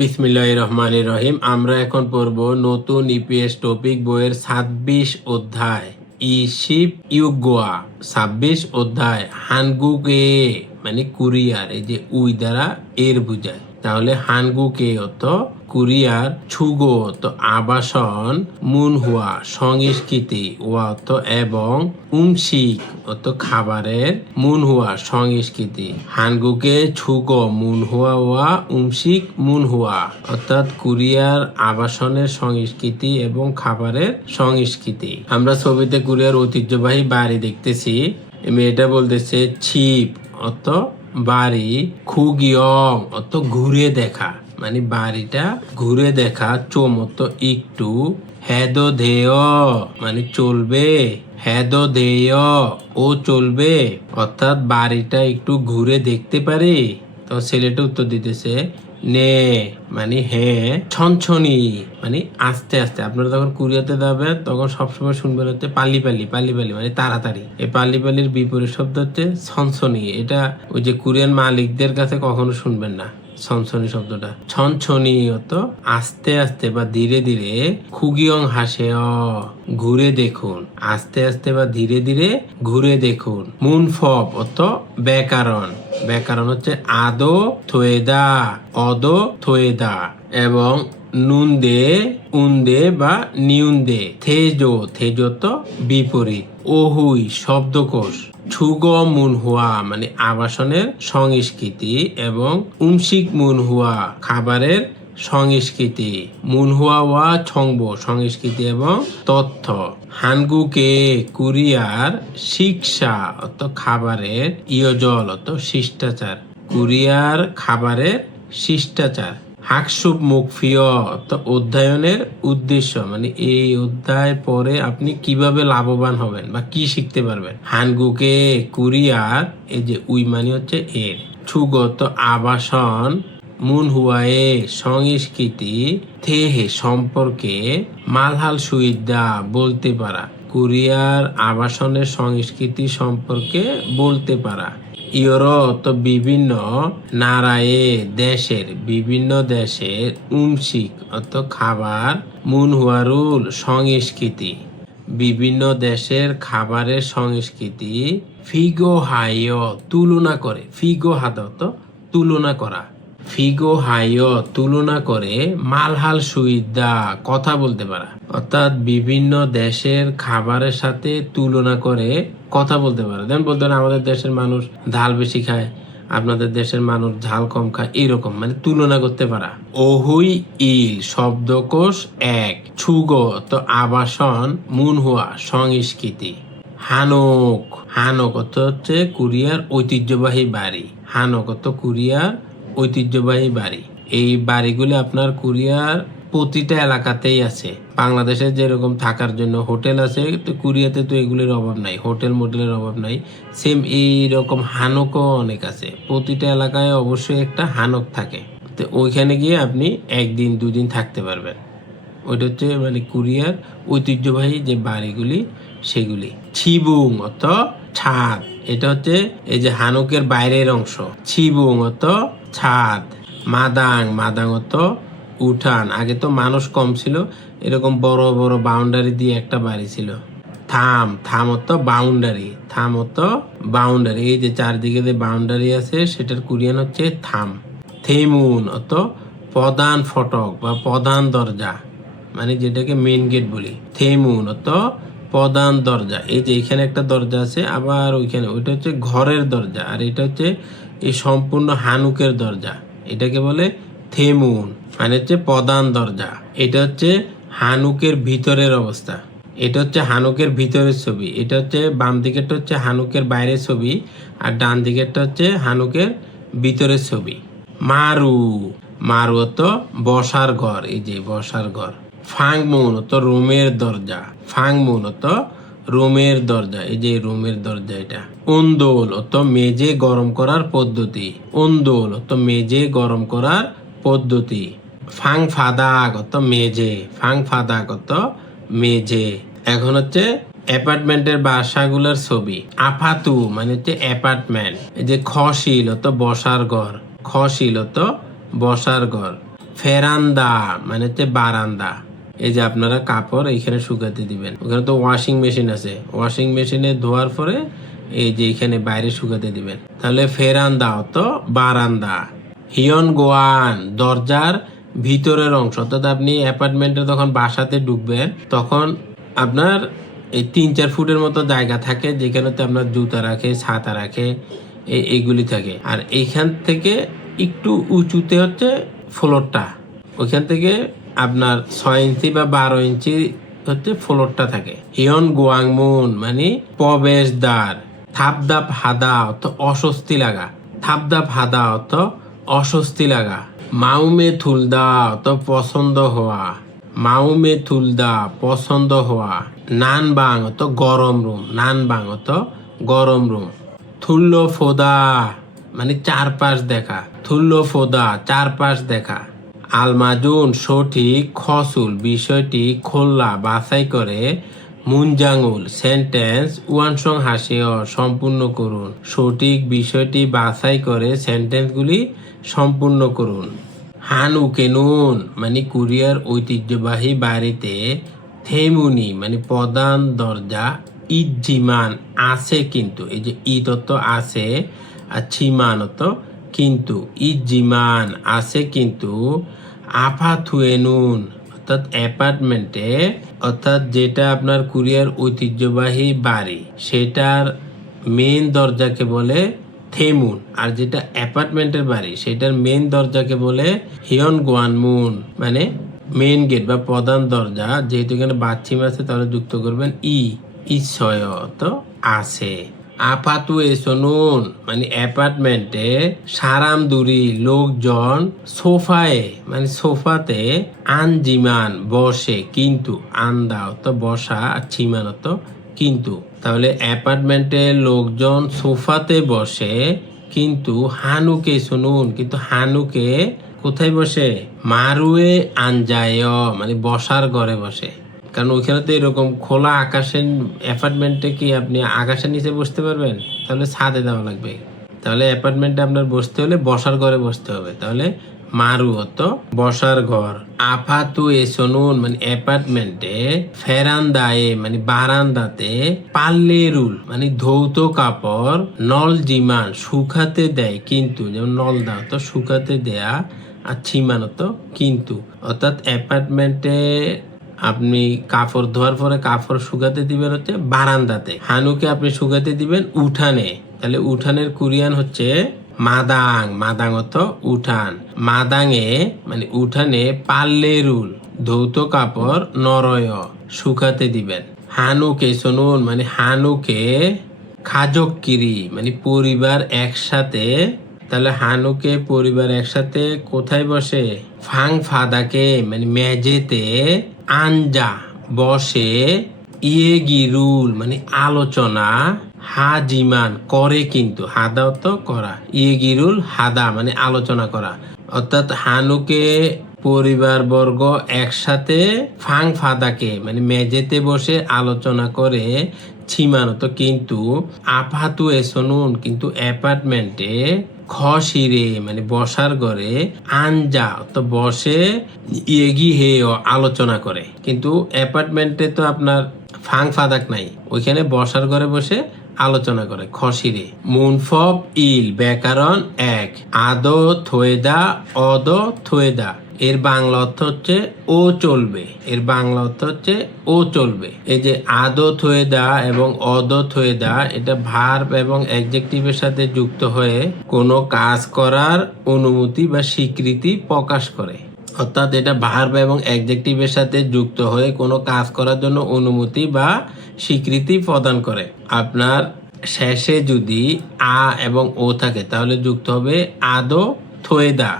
বিসমিল্লাহির রহমানির রহিম। আমরা এখন পড়ব নতুন ইপিএস টপিক বইয়ের ২৬ অধ্যায় ইশিপ ইউগোয়া। ২৬ অধ্যায় হানগুকে মানে কুরিয়ার, এই যে উই দ্বারা এর বুঝায়। তাহলে হানগুকে অত কুরিয়ার, ছুগো অত আবাসন, মুনহুয়া সংস্কৃতি ওয়া অত এবং, উমশিক অত খাবারের, মুনহুয়া সংস্কৃতি। হানগুকে ছুগো মুনহুয়া ওয়া উমশিক মুনহুয়া অর্থাৎ কুরিয়ার আবাসনের সংস্কৃতি এবং খাবারের সংস্কৃতি। আমরা ছবিতে কুরিয়ার ঐতিহ্যবাহী বাড়ি দেখতেছি। মেয়েটা বলতেছে ছিপ অত বাড়ি, খুগিয়ং অত ঘুরে দেখা মানে বাড়িটা ঘুরে দেখা, চমত একটু, হেদ ধেয় মানে চলবে, হেদ ধেয় ও চলবে অর্থাৎ বাড়িটা একটু ঘুরে দেখতে পারি। তো ছেলেটা উত্তর দিতেছে নে মানে হ্যাঁ, ছনছনি মানে আস্তে আস্তে। আপনারা যখন কুরিয়াতে যাবেন তখন সবসময় শুনবেন হচ্ছে পালি পালি, পালি পালি মানে তাড়াতাড়ি। এই পালি পালির বিপরীত শব্দ হচ্ছে ছনছনি। এটা ওই যে কোরিয়ান মালিকদের কাছে কখনো শুনবেন না ছনছনি শব্দটা। ছনছনি অত আস্তে আস্তে বা ধীরে ধীরে, খুগিয়ং হাসে ঘুরে দেখুন, আস্তে আস্তে বা ধীরে ধীরে ঘুরে দেখুন। মুনফব অত ব্যাকরণ, ব্যাকরণ হচ্ছে আদো থোয়েদা, অদ থোয়েদা এবং নুনদে উন্দে বা নিউন্দে, থেজো, থেজো তো বিপরীত। ওহুই শব্দকোষ, ছুগ মুনহুয়া মানে আবাসনের সংস্কৃতি এবং উমশিক মুনহুয়া খাবারের সংস্কৃতি, মুনহুয়া ওয়া ছংবো সংস্কৃতি এবং তথ্য। হানগুকে কুরিয়ার শিক্ষা অত খাবারের, ইয়জল অত শিষ্টাচার, কুরিয়ার খাবারের শিষ্টাচার। হাকসুব মুখফিয় অত অধ্যয়নের উদ্দেশ্য মানে এই অধ্যায় পরে আপনি কিভাবে লাভবান হবেন বা কি শিখতে পারবেন। হানগুকে কুরিয়ার, এই যে উই মানে হচ্ছে এর, ছুগত আবাসন, মুনহুয়ায়ে সংস্কৃতি, থেহে সম্পর্কে, মালহাল সুইদা বলতে পারা, কুরিয়ার আবাসনের সংস্কৃতি সম্পর্কে বলতে পারা। ইয়র তো বিভিন্ন, নারায়ে দেশের, বিভিন্ন দেশের, উমশিক অত খাবার, মুনহুয়ারুল সংস্কৃতি বিভিন্ন দেশের খাবারের সংস্কৃতি। ফিগো হায় তুলনা করে, ফিগো হাদত তুলনা করা, ফিগো হায় তুলনা করে, মালহাল সুইদা কথা বলতে পারা অর্থাৎ বিভিন্ন দেশের খাবারের সাথে তুলনা করে কথা বলতে পারে। দেন বলতে পারে আমাদের দেশের মানুষ ঝাল বেশি খায়, আপনাদের দেশের মানুষ ঝাল কম খায়, এরকম মানে তুলনা করতে পারা। ওহুই ইল শব্দকোষ এক, ছুগো তো আবাসন, মুনহুয়া সংস্কৃতি। হানক, হানক হচ্ছে কুরিয়ার ঐতিহ্যবাহী বাড়ি, হানক কুরিয়ার ঐতিহ্যবাহী বাড়ি। এই বাড়িগুলি আপনার কুরিয়ার প্রতিটা এলাকাতেই আছে। বাংলাদেশে যেরকম থাকার জন্য হোটেল আছে, তো কুরিয়াতে তো এগুলির অভাব নাই, হোটেল মোটেলের অভাব নাই। সেম এইরকম হানকও অনেক আছে, প্রতিটা এলাকায় অবশ্যই একটা হানক থাকে। তো ওইখানে গিয়ে আপনি একদিন দুদিন থাকতে পারবেন। ওইটা হচ্ছে মানে কুরিয়ার ঐতিহ্যবাহী যে বাড়িগুলি সেগুলি। ছিবুং অত ছাদ, এটা হচ্ছে এই যে হানকের বাইরের অংশ। ছিবুং অত ছাদ। মাদাং, মাদাং অত উঠান। আগে তো মানুষ কম ছিল, এরকম বড় বড় বাউন্ডারি দিয়ে একটা বাড়ি ছিল। থাম, থাম অত বাউন্ডারি, থাম অত বাউন্ডারি, এই যে চারদিকে যে বাউন্ডারি আছে সেটার কোরিয়ান হচ্ছে থাম। থেমুন অত প্রধান ফটক বা প্রধান দরজা মানে যেটাকে মেন গেট বলি। থেমুন অত প্রধান দরজা, এই যে এখানে একটা দরজা আছে, আবার ওইখানে, ওইটা হচ্ছে ঘরের দরজা, আর এটা হচ্ছে এই সম্পূর্ণ হানুকের দরজা, এটাকে বলে থেমুন মানে হচ্ছে প্রধান দরজা। এটা হচ্ছে হানুকের ভিতরের অবস্থা, এটা হচ্ছে হানুকের ভিতরের ছবি। এটা হচ্ছে বাম দিকেরটা হচ্ছে হানুকের বাইরের ছবি, আর ডান দিকেরটা হচ্ছে হানুকের ভিতরের ছবি। মারু, মারু তো বসার ঘর, এই যে বসার ঘর। ফাংমুন তো রুমের দরজা, ফাংমুন তো রুমের দরজা, এই যে রুমের দরজা এটা। উন্দোল তো মেজে গরম করার পদ্ধতি, উন্দোল তো মেজে গরম করার পদ্ধতি। ফাং ফাদা কত মেজে, ফাং ফাদা কত মেজে। এখন হচ্ছে অ্যাপার্টমেন্টের বাসাগুলোর ছবি। আপাতু মানে হচ্ছে অ্যাপার্টমেন্ট, এই যে খশিল তো বসার ঘর, খশিল তো বসার ঘর। ফেরান্দা মানে হচ্ছে বারান্দা। এই যে আপনারা কাপড় এইখানে শুকাতে দিবেন, ওখানে তো ওয়াশিং মেশিন আছে, ওয়াশিং মেশিনে ধোয়ার পরে এই যে এখানে বাইরে শুকাতে দিবেন। তাহলে ফেরান্দা তো বারান্দা। হিয়ন গোয়ান দরজার ভিতরের অংশ, অর্থাৎ আপনি অ্যাপার্টমেন্টে যখন বাসাতে ঢুকবেন তখন আপনার এই 3-4 ফুটের মতো জায়গা থাকে যেখানে আপনার জুতা রাখে, ছাতা রাখে, এইগুলি থাকে। আর এইখান থেকে একটু উঁচুতে হচ্ছে ফ্লোরটা, ওইখান থেকে আপনার 6 ইঞ্চি বা 12 ইঞ্চি হচ্ছে ফ্লোরটা থাকে। হিয়ন গোয়াংমুন মানে প্রবেশদ্বার। থাপদাপ হাদা অর্থ অস্বস্তি লাগা, থাপদাপ হাদা অর্থ অস্বস্তি লাগা। মাউমে থুলদা অর্থ পছন্দ হওয়া, মাউমে থুলদা পছন্দ হওয়া। নানবাং অর্থ গরম রুম, নানবাং অর্থ গরম রুম। থুল্ল ফোদা মানে চারপাশ দেখা, থুল্ল ফোদা চারপাশ দেখা। আলমাজুন সঠিক, খসুল বিষয়টি খোল্লা বাছাই করে, মুনজাঙ্গুল সেন্টেন্স ওয়ানসং হাসিও সম্পূর্ণ করুন। সঠিক বিষয়টি বাছাই করে সেন্টেন্সগুলি সম্পূর্ণ করুন। হানুকেনুন মানে কোরিয়ার ঐতিহ্যবাহী বাড়িতে, থেমুনি মানে প্রধান দরজা, ইজিমান আছে কিন্তু, এই যে ইতত্ব আছে আর ছিমানত কিন্তু, ইজিমান আছে কিন্তু। আফাথুয়েনুন অর্থাৎ অ্যাপার্টমেন্টে, অর্থাৎ যেটা আপনার কোরিয়ার ঐতিহ্যবাহী বাড়ি সেটার মেন দরজাকে বলে থেমুন, আর যেটা অ্যাপার্টমেন্টের বাড়ি সেটার মেন দরজাকে বলে হিয়ন গোয়ানমুন মানে মেন গেট বা প্রধান দরজা। যেহেতু এখানে বাচ্চিম আছে তাহলে যুক্ত করবেন ইচ্ছয় তো আছে। আপাতু এসনুন মানে অ্যাপার্টমেন্টে, সারামদুরি লোকজন, সোফায় মানে সোফাতে, আনজিমান বসে কিন্তু, আন্দা তো বসা আর চিমান তো কিন্তু। তাহলে অ্যাপার্টমেন্টে লোকজন সোফাতে বসে কিন্তু, হানুকে শুনুন কিন্তু হানুকে কোথায় বসে, মারুয়ে আনজায় মানে বসার ঘরে বসে। কারণ ওইখানে তো এরকম খোলা আকাশের অ্যাপার্টমেন্টে কি আপনি আকাশের নিচে বসতে পারবেন? তাহলে ছাদে দেওয়া লাগবে। তাহলে অ্যাপার্টমেন্টে আপনার বসতে হলে বসার ঘরে বসতে হবে। তাহলে মারু হতো বসার ঘর। আফাতু এসনুন মানে অ্যাপার্টমেন্টে, ফেরান্দায়ে মানে বারান্দাতে, পাল্লেরুল মানে ধৌত কাপড়, নল জিমান শুকাতে দেয় কিন্তু, যেমন নল দাও তো শুকাতে দেয়া, আর ছিমান তো কিন্তু। অর্থাৎ অ্যাপার্টমেন্টে আপনি কাপড় ধোয়ার পরে কাপড় শুকাতে দিবেন হচ্ছে বারান্দাতে, হানুকে আপনি শুকাতে দিবেন উঠানে। তাহলে উঠানের কোরিয়ান হচ্ছে মাদাং, মাদাং অর্থ উঠান। মাদাঙে মানে উঠানে, পাল্লেরুল ধৌত কাপড়, নরয় শুকাতে দিবেন। হানুকে শুনুন মানে হানুকে, খাজককিরি মানে পরিবার একসাথে। তাহলে হানুকে পরিবার একসাথে কোথায় বসে, ফাং ফাদাকে মানে মেঝেতে, আঞ্জা বসে, ইয়েগিরুল মানে আলোচনা, হাজিমান করে কিন্তু, হাদা তো করা, ইয়েগিরুল হাদা মানে আলোচনা করা। অর্থাৎ হানুকে পরিবারবর্গ একসাথে ফাং ফাদাকে মানে মেঝেতে বসে আলোচনা করে, ছিমানত কিন্তু, আপাতু এসনুন কিন্তু অ্যাপার্টমেন্টে, খসিরে মানে বসার ঘরে, আনজা তো বসে, ইয়েগি হে আলোচনা করে। কিন্তু অ্যাপার্টমেন্টে তো আপনার ফাং ফাদাক নাই, ওইখানে বসার ঘরে বসে আলোচনা করে, খসিরে। মুনফব ইল ব্যাকরণ 1, আদো থোয়েদা অদ থোয়েদা। এর বাংলা অর্থ হচ্ছে ও চলবে, এর বাংলা অর্থ হচ্ছে ও চলবে। এই যে আদো থোয়েদা এবং অদ থোয়েদা এটা ভার্ব এবং অ্যাডজেক্টিভের সাথে যুক্ত হয়ে কোনো কাজ করার অনুমতি বা স্বীকৃতি প্রকাশ করে। অর্থাৎ এটা ভার্ব এবং অ্যাডজেক্টিভের সাথে যুক্ত হয়ে কোনো কাজ করার জন্য অনুমতি বা স্বীকৃতি প্রদান করে। আপনার শেষে যদি আ এবং ও থাকে তাহলে যুক্ত হবে আদো থোয়েদা।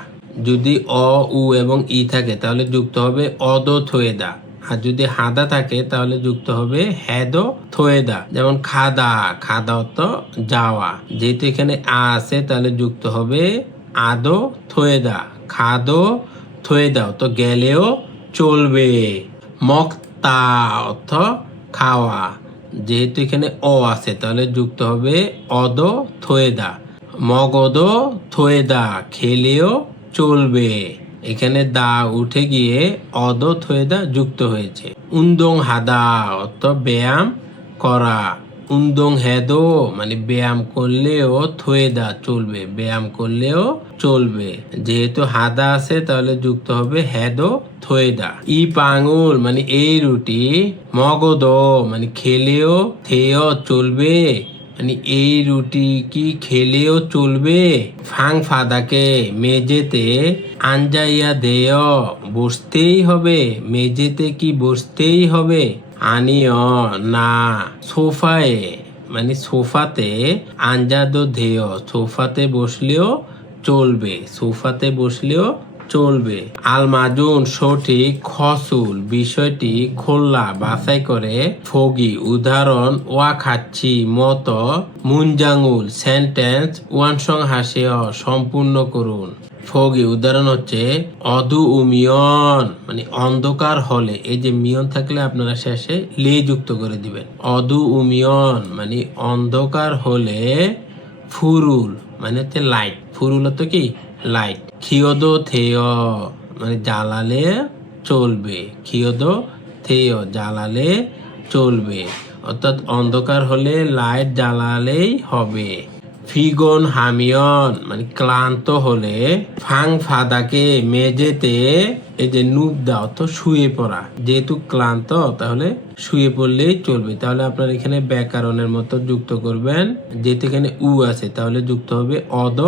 যদি অ উ এবং ই থাকে তাহলে যুক্ত হবে অদ থোয়েদা। আর যদি হাদা থাকে তাহলে যুক্ত হবে হেদো থোয়েদা। যেমন খাদা, খাদা অর্থ যাওয়া। যেহেতু এখানে আ আছে তাহলে যুক্ত হবে আদো থোয়েদা, খাদো থোয়েদা তো গেলেও চলবে। মক্তা অর্থ খাওয়া। যেহেতু এখানে অ আছে তাহলে যুক্ত হবে অদ থোয়েদা, মগদ থোয়েদা খেলেও চলবে। এখানে দা উঠে গিয়ে অদ থুয়েদা যুক্ত হয়েছে। উন্দং হাদা অর্থ ব্যায়াম করা। উন্দং হেদো মানে ব্যায়াম করলেও থুয়েদা চলবে, ব্যায়াম করলেও চলবে। যেহেতু হাদা আছে তাহলে যুক্ত হবে হেদো থুয়েদা। ই পাঙুল মানে এই রুটি। মগদ মানে খেলেও, থেয় চলবে মানে এই রুটি কি খেলেও চলবে। ফাং ফাদাকে মেঝেতে আঞ্জাইয়া দেয় বসতেই হবে, মেঝেতে কি বসতেই হবে। আনিও না সোফায় মানে সোফাতে আঞ্জাদো ধেয় সোফাতে বসলেও চলবে, সোফাতে বসলেও চলবে। আল মাজুন সঠিক, খসুল বিষয়টি খোলা বাছাই করে, ফগি উদাহরণ, ওয়া খাচ্ছি মত, মুনজাঙুল সেন্টেন্স, ওয়ানসং হাসেয় সম্পূর্ণ করুন। ফগি উদাহরণ হচ্ছে অধু উমিয়ন মানে অন্ধকার হলে, এই যে মিয়ন থাকলে আপনারা শেষে লে যুক্ত করে দিবেন। অধু উমিয়ন মানে অন্ধকার হলে, ফুরুল মানে হচ্ছে লাইট, ফুরুল তো কি লাইট। খিয়দো থেয় মানে জ্বালালে চলবে, খিয়দো থেয় জ্বালালে চলবে, অর্থাৎ অন্ধকার হলে লাইট জ্বালালেই হবে। ফিগন হামিয়ন মানে ক্লান্ত হলে, ফাং ফাদাকে মেঝেতে এই যে নুবদা অর্থ শুয়ে পড়া, যেহেতু ক্লান্ত তাহলে শুয়ে পড়লেই চলবে। তাহলে আপনার এখানে ব্যাকরণের মতো যুক্ত করবেন, যেহেতু এখানে উ আছে তাহলে যুক্ত হবে অদ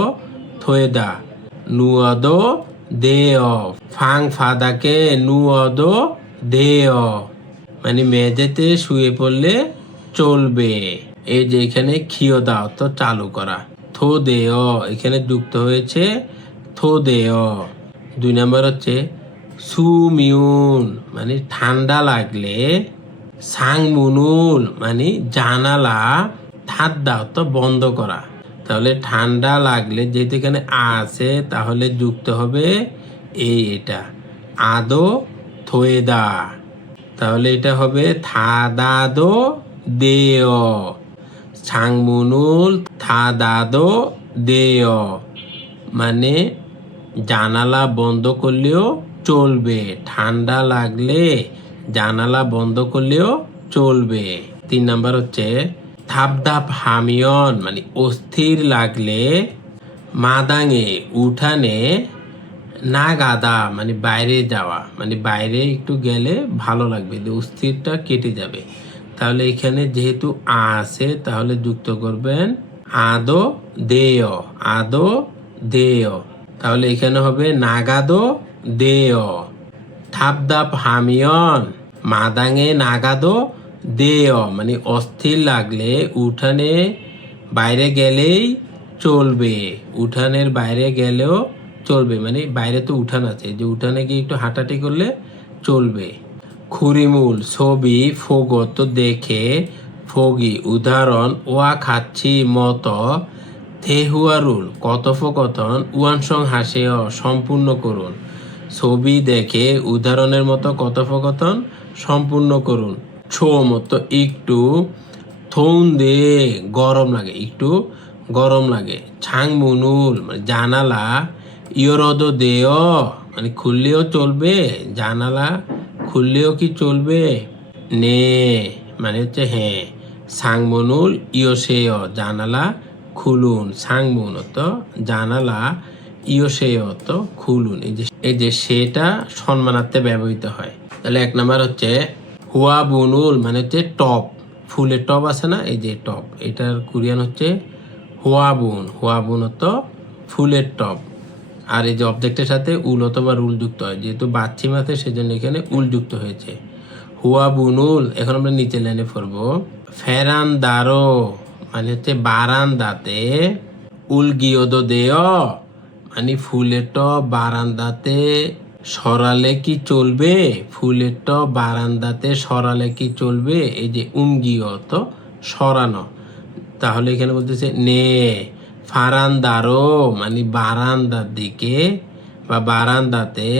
থয়েদা, নুয়দ দেয়। ফাং ফাদাকে নুয়দ দেয় মানে মেঝেতে শুয়ে পড়লে চলবে। এই যে এখানে খিয়দা অর্থ চালু করা। থো দেয় এখানে যুক্ত হয়েছে থো দেয়। 2 নম্বর হচ্ছে সুমিউন মানে ঠান্ডা লাগলে, সাংমুনুল মানে জানালা, ঠাদ্দা অর্থ বন্ধ করা। তাহলে ঠান্ডা লাগলে যেহেতু এখানে আছে তাহলে যুক্ত হবে এটা আদো থোয়েদা, তাহলে এটা হবে থাদাদো দেয়। সাংমুনুল থাদাদো দেয় মানে জানালা বন্ধ করলেও চলবে, ঠান্ডা লাগলে জানালা বন্ধ করলেও চলবে। 3 নাম্বার হচ্ছে থাপধাপ হামিয়ন মানে অস্থির লাগলে, মাদাঙে উঠানে, না গাদা মানে বাইরে যাওয়া মানে বাইরে একটু গেলে ভালো লাগবে, অস্থিরটা কেটে যাবে। তাহলে এখানে যেহেতু আছে তাহলে যুক্ত করবেন আদো দেয়, আদো দেয়। তাহলে এখানে হবে নাগাদো দেয়। থাপদাপ হামিয়ন মাদাঙে নাগাদো দেয় মানে অস্থির লাগলে উঠানে বাইরে গেলেই চলবে, উঠানের বাইরে গেলেও চলবে মানে বাইরে তো উঠান আছে, যে উঠানে গিয়ে একটু হাঁটাহাঁটি করলে চলবে। খুরিমুল ছবি, ফগত দেখে, ফগি উদাহরণ, ওয়া খাচ্ছি মত, থেহুয়ারুল কথোপকথন, ওয়ানসং হাসেয় সম্পূর্ণ করুন। ছবি দেখে উদাহরণের মতো কথোপকথন সম্পূর্ণ করুন। ছো মতো একটু, থৌন দে গরম লাগে, একটু গরম লাগে। ছাং মুনুল মানে জানালা, ইয়রদ দেয় মানে খুললেও চলবে, জানালা খুললেও কি চলবে। নে মানে হচ্ছে হ্যাঁ। সাংমনুল ইয়সেয় জানালা খুলুন, সাংমুন তো জানালা, ইয়সেয় তো খুলুন। এই যে সেটা সম্মানার্থে ব্যবহৃত হয়। তাহলে 1 নাম্বার হচ্ছে হুয়া বুনুল মানে হচ্ছে টপ, ফুলের টপ আছে না, এই যে টপ, এটার কোরিয়ান হচ্ছে হুয়া বুন, হুয়া বুন তো ফুলের টপ। আর এই যে অবজেক্টের সাথে উল অথবা রুল যুক্ত হয়, যেহেতু বাচ্চিম আছে সেজন্য এখানে উল যুক্ত হয়েছে। হুয়া বুনুল। এখন আমরা নিচে লাইনে পড়বো ফেরান্দারো মানে হচ্ছে বারান্দাতে, উল গিয়দো দেয় মানে ফুলের টপ বারান্দাতে সরালে কি চলবে, ফুলের টপ বারান্দাতে সরালে কি চলবে। এই যে উমগিয় তো সরানো, তাহলে এখানে বলতেছে নে ফারান্দারো মানে বারান্দার দিকে বা বারান্দাতে,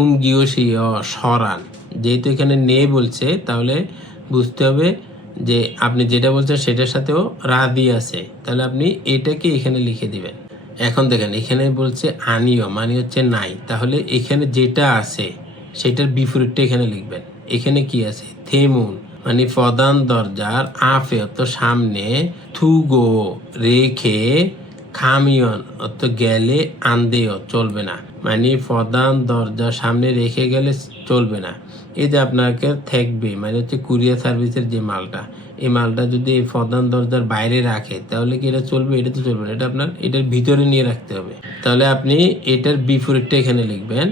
উমগিওশিয় সরান। যেহেতু এখানে নে বলছে তাহলে বুঝতে হবে যে আপনি যেটা বলছেন সেটার সাথেও রাদি আছে, তাহলে আপনি এটাকে এখানে লিখে দিবেন। এখন দেখেন এখানে বলছে আনিও মানে হচ্ছে নাই, তাহলে এখানে যেটা আছে সেটার বিপরীতটা এখানে লিখবেন। এখানে কি আছে? থেমুন মানে প্রধান দরজার আফে অর্থ সামনে, থুগো রেখে, খামিয়ন অর্থ গেলে, আন্দেও চলবে না, মানে প্রধান দরজার সামনে রেখে গেলে চলবে না। এই যে আপনাকে থাকবে মানে হচ্ছে কুরিয়ার সার্ভিসের যে মালটা, এই মালটা যদি এই প্রধান দরজার বাইরে রাখে তাহলে কি এটা চলবে? এটা তো চলবে না, এটা আপনার এটার ভিতরে নিয়ে রাখতে হবে। তাহলে আপনি এটার বিপরীতটা এখানে লিখবেন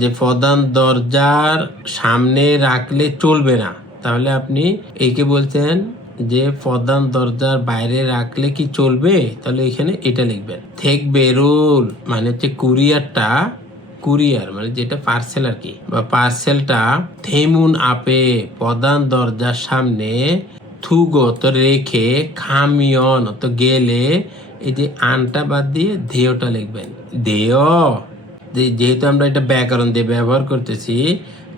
যে প্রধান দরজার সামনে রাখলে চলবে না, তাহলে আপনি একে বলছেন যে প্রধান দরজার বাইরে রাখলে কি চলবে, তাহলে এখানে এটা লিখবেন। থেক বেরুল মানে হচ্ছে কুরিয়ারটা, কুরিয়ার মানে যেটা পার্সেল আর কি, বা পার্সেলটা থেমুন আপে প্রধান দরজার সামনে, থুগো তো রেখে, খামিয়ন তো গেলে, এই যে আনটা বাদ দিয়ে ধেয়টা লিখবেন। ধেয় যেহেতু আমরা এটা ব্যাকরণ দিয়ে ব্যবহার করতেছি,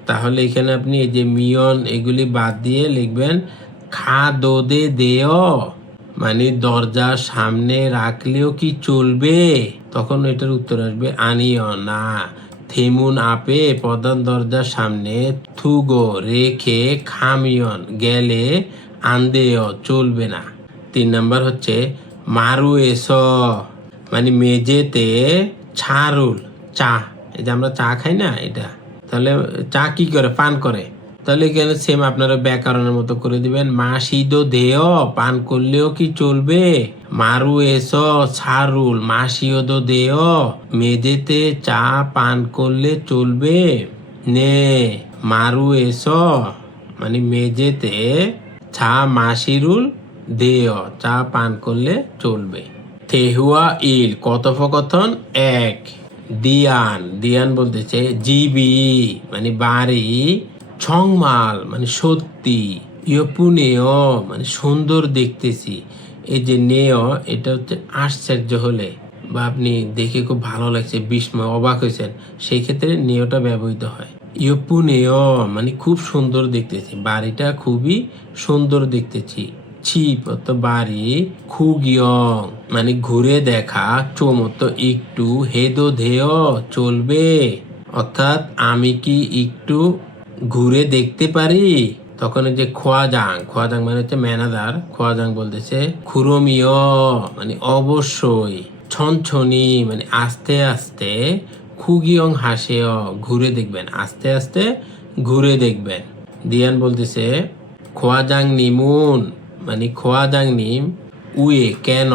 তাহলে এখানে আপনি এই যে মিয়ন এগুলি বাদ দিয়ে লিখবেন খা দো দে দেয়, মানে দরজার সামনে রাখলেও কি চলবে? তখন এটার উত্তর আসবে আনিও না। থেমুন আপে প্রধান দরজার সামনে, থুগো রেখে, খামিয়ন গেলে, আন্দেও চলবে না। 3 নাম্বার হচ্ছে মারু এস মানে মেঝেতে, ছাড়ুল চা, এই যে আমরা চা খাই না এটা, তাহলে চা কি করে? পান করে। তাহলে এখানে সেম আপনারা ব্যাকরণের মতো করে দিবেন। মা সিদো দেয় পান করলেও কি চলবে? মারু এসো ছাড়ুল মা সিদো দেয় মেঝেতে চা পান করলে চলবে। নে মারু এসো মানে মেঝেতে চা মাসিরুল দেয় চা পান করলে চলবে। থেহুয়া ইল কথোপকথন 1। দিয়ান দিয়ান বলতেছে জিবি মানে বাড়ি, ছংমাল মানে সত্যি, ইয়পুনেয় মানে সুন্দর দেখতেছি। এই যে নেয় এটা হচ্ছে আশ্চর্য হলে বা আপনি দেখে খুব ভালো লাগছে, বিস্ময় অবাক হয়েছেন, সেই ক্ষেত্রে নেয়টা ব্যবহৃত হয়। ইয়পুনেয় মানে খুব সুন্দর দেখতেছি, বাড়িটা খুবই সুন্দর দেখতেছি। ছিপ তো বাড়ি, খুগিয়ং মানে ঘুরে দেখা, চমত্ত একটু, হেদো ধেয় চলবে, অর্থাৎ আমি কি একটু ঘুরে দেখতে পারি? তখন এই যে খোয়াজাং, খোয়াজাং মানে হচ্ছে ম্যানেজার, খোয়াজাং বলতেছে খুরমিয় মানে অবশ্যই, ছনছনি মানে আস্তে আস্তে, খুগিয়ং হাসেয় ঘুরে দেখবেন, আস্তে আস্তে ঘুরে দেখবেন। দিয়ান বলতেছে খোয়াজাং নিমুন মানে খোয়াজাং নিম, উয়ে কেন,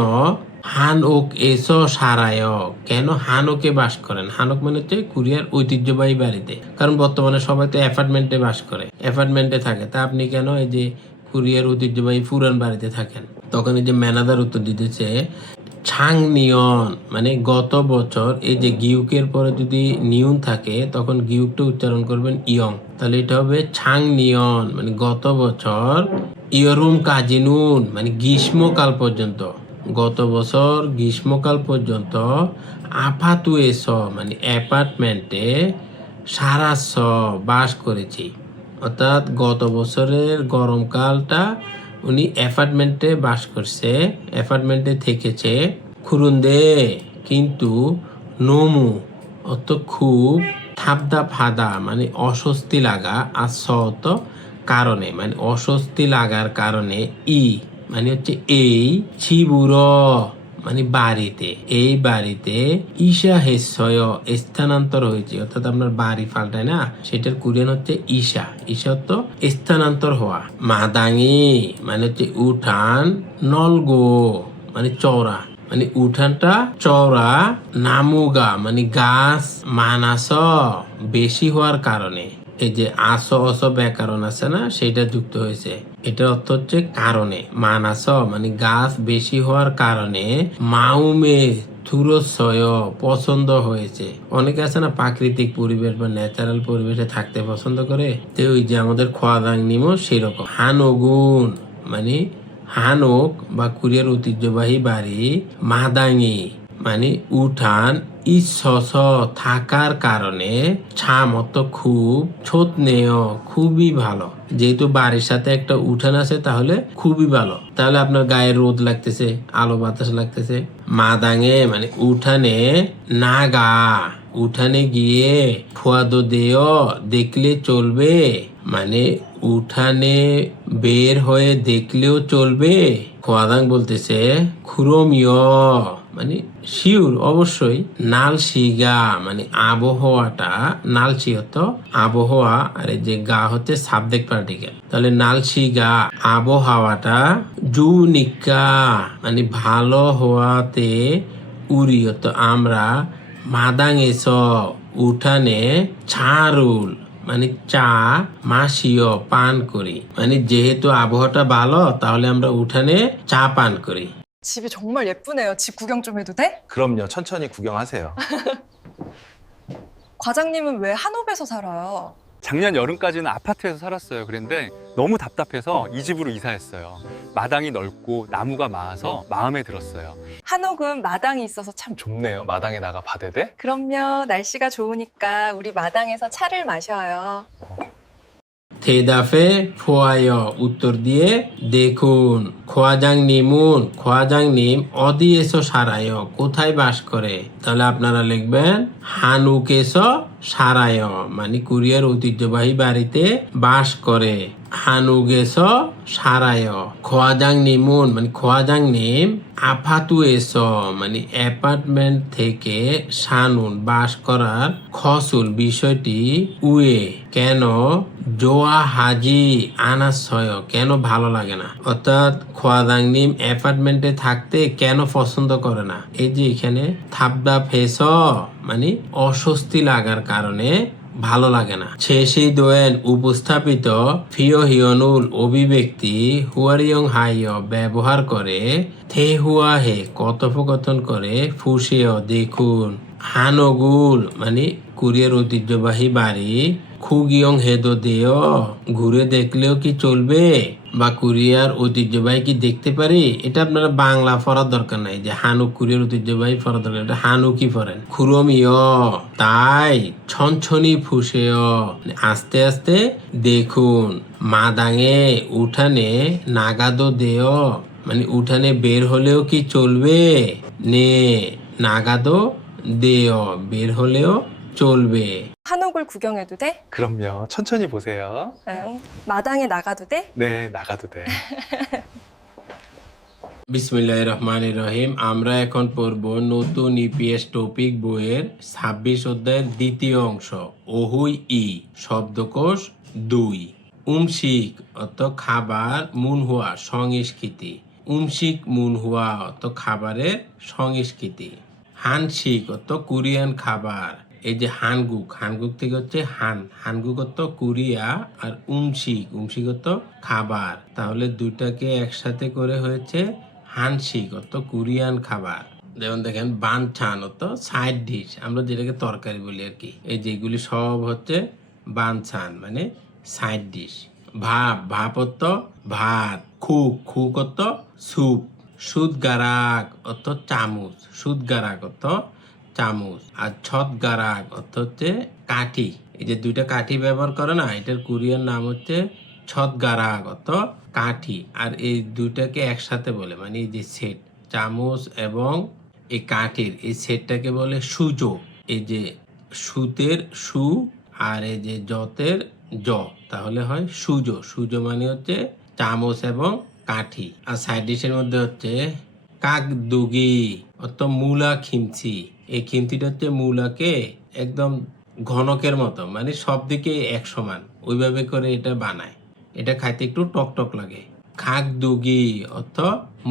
হান ওক এসো সারায় কেন হানকে বাস করেন? হানক মানে হচ্ছে কুরিয়ার ঐতিহ্যবাহী বাড়িতে, কারণ বর্তমানে সবাই তো অ্যাপার্টমেন্টে বাস করে, অ্যাপার্টমেন্টে থাকে, তা আপনি কেন এই যে কুরিয়ার ঐতিহ্যবাহী পুরান বাড়িতে থাকেন? তখন এই যে ম্যানেজার উত্তর দিতেছে ছাং নিয়ন মানে গত বছর, এই যে গিউকের পরে যদি নিয়ন থাকে তখন গিউকটা উচ্চারণ করবেন ইয়ং, তাহলে এটা হবে ছাং নিয়ন মানে গত বছর, ইয়রুম কাজিনুন মানে গ্রীষ্মকাল পর্যন্ত, গত বছর গ্রীষ্মকাল পর্যন্ত, আপাতু এস মানে অ্যাপার্টমেন্টে, সারাস বাস করেছি, অর্থাৎ গত বছরের গরমকালটা উনি অ্যাপার্টমেন্টে বাস করছে, অ্যাপার্টমেন্টে থেকেছে। খুরুন্দে কিন্তু, নমু অত খুব, থাবদা ফাদা মানে অস্বস্তি লাগা, আর সত কারণে মানে অস্বস্তি লাগার কারণে, ই মানে হচ্ছে এই, ছিবুর মানে বাড়িতে, এই বাড়িতে, ঈশা হেসয় স্থানান্তর হয়েছে, অর্থাৎ আপনার বাড়ি পাল্টায় না, সেটার কোরিয়ান হচ্ছে ঈশা, ঈশা তো স্থানান্তর হওয়া। মাদাঙি মানে হচ্ছে উঠান, নলগো মানে চওড়া মানে উঠানটা চওড়া, নামুগা মানে গাছ, মানাস বেশি হওয়ার কারণে, এই যে আস অস ব্যাকরণ আছে না সেটা যুক্ত হয়েছে, এটার অর্থ হচ্ছে কারণে, মানাস মানে গাছ বেশি হওয়ার কারণে, মাউমে থুরসয় পছন্দ হয়েছে। অনেকে আছে না প্রাকৃতিক পরিবেশ বা ন্যাচারাল পরিবেশে থাকতে পছন্দ করে, তো ওই যে আমাদের খোয়াদাং নিমো সেরকম। হানগুন মানে হানক বা কুরিয়ার ঐতিহ্যবাহী বাড়ি, মাদাঙি মানে উঠান, ইসস থাকার কারণে ছাম অত খুব ছোটনেয় খুবই ভালো। যেহেতু বাড়ির সাথে একটা উঠান আছে তাহলে খুবই ভালো। তাহলে আপনার গায়ে রোদ লাগতেছে, আলো বাতাস লাগতেছে, মাদাঙে মানে উঠানে নাগা, উঠানে গিয়ে ফুয়াদো দেও দেখলে চলবে, মানে উঠানে বের হয়ে দেখলেও চলবে। খোয়াদাং বলতেছে খুরমিয় মানে শিউর অবশ্যই, নালশিগা মানে আবহাওয়াটা, নালশি হতো আবহাওয়া আর এই যে গা হচ্ছে সাবজেক্ট পার্টিকেল, তাহলে নালশিগা আবহাওয়াটা, জুনিকা মানে ভালো হওয়াতে, উড়ি হতো আমরা, মাদাং এস উঠানে, ছাড়ুল মানে চা, মাসিও পান করি, মানে যেহেতু আবহাওয়াটা ভালো তাহলে আমরা উঠানে চা পান করি। 집이 정말 예쁘네요. 집 구경 좀 해도 돼? 그럼요. 천천히 구경하세요. 과장님은 왜 한옥에서 살아요? 작년 여름까지는 아파트에서 살았어요. 그런데 너무 답답해서 이 집으로 이사했어요. 마당이 넓고 나무가 많아서 마음에 들었어요. 한옥은 마당이 있어서 참 좋네요. 마당에 나가 바데데. 그럼요. 날씨가 좋으니까 우리 마당에서 차를 마셔요. তেদাফে ফোয়ায় উত্তর দিয়ে দেখুন। খোয়াজাং নিমুন, খোয়াজাং নিম অদিয়েস সারায় কোথায় বাস করে, তাহলে আপনারা লিখবেন হানুকেস সারায় মানে কোরিয়ার ঐতিহ্যবাহী বাড়িতে বাস করে, হানুগেস সারায়। খোয়াজাং নিমুন মানে খোয়াজাং নিম আফাতু এস মানে অ্যাপার্টমেন্ট থেকে সানুন বাস করার খসুল বিষয়টি উয়ে কেন জোয়া হাজি আনাসয় কেন ভালো লাগে না, অর্থাৎ খোয়াদাং নিম অ্যাপার্টমেন্টে থাকতে কেন পছন্দ করে না। এই যে এখানে থাবদা ফেস মানে অস্বস্তি লাগার কারণে ভালো লাগে না। শেষই দোয়েন উপস্থাপিত ফিও হিয়নুল অভিব্যক্তি হুয়ারিয়ং হাইয় ব্যবহার করে থে হুয়া হে কথোপকথন করে ফুসেয় দেখুন। হানগুল মানে কোরিয়ার ঐতিহ্যবাহী বাড়ি, খুগিয়ং হেদো দেও ঘুরে দেখলেও কি চলবে, বা কোরিয়ার ঐতিহ্যবাহী কি দেখতে পারি, এটা আপনারা বাংলা পড়ার দরকার নাই, যে হানু কোরিয়ার ঐতিহ্যবাহী পড়ার দরকার, এটা হানু কি পড়েন খুরমিয়, তাই ছনছনি ফুসেয় আস্তে আস্তে দেখুন। মাদাঙে উঠানে নাগাদো দেও মানে উঠানে বের হলেও কি চলবে, নে নাগাদো দেও বের হলেও চলবে। 한옥을 구경해도 돼? 그럼요. 천천히 보세요. 응. 마당에 나가도 돼? 네, 나가도 돼. বিসমিল্লাহির রহমানির রহিম। আমরা এখন পড়ব নতুন ইপিএস টপিক বইয়ের 26 অধ্যায়ের দ্বিতীয় অংশ, ওহুই ই শব্দকোষ 2। উমশিক অর্থ খাবার, মুনহুয়া সংস্কৃতি, উমশিক মুনহুয়া অর্থ খাবারের সংস্কৃতি, হানশিক অর্থ কোরিয়ান খাবার। এই যে হানগুক, হানগুক থেকে হচ্ছে হানগুক অর্থ কোরিয়া, আর উমশিক, উমশিক অর্থ খাবার, তাহলে দুটাকে একসাথে করে হয়েছে হানশিক অর্থ কোরিয়ান খাবার। যেমন দেখেন বানছান অর্থ সাইড ডিশ, আমরা যেটাকে তরকারি বলি আর কি, এই যেগুলি সব হচ্ছে বানছান মানে সাইড ডিশ। ভাপ, ভাপ অর্থ ভাত, খুক, খুক অর্থ স্যুপ, সুদগারাক অর্থ চামচ, সুদগারাক অর্থ চামচ, আর ছদগারাক অর্থ হচ্ছে কাঠি। এই যে দুইটা কাঠি ব্যবহার করে না, এটার কোরিয়ান নাম হচ্ছে ছদগারাক অর্থ কাঠি, আর এই দুইটাকে একসাথে বলে মানে এই যে সেট, চামচ এবং এই কাঠির এই সেটটাকে বলে সুজো। এই যে সুতের সু আর এই যে জতের জ, তাহলে হয় সুজো। সুজো মানে হচ্ছে চামচ এবং কাঠি। আর সাইড ডিশের মধ্যে হচ্ছে কাকদুগি অর্থ মূলা খিমচি। এই খিমচিটা হচ্ছে মূলাকে একদম ঘনকের মতো মানে সব দিকে এক সমান ওইভাবে করে এটা বানায়, এটা খাইতে একটু টক টক লাগে। খাকদুগি অর্থ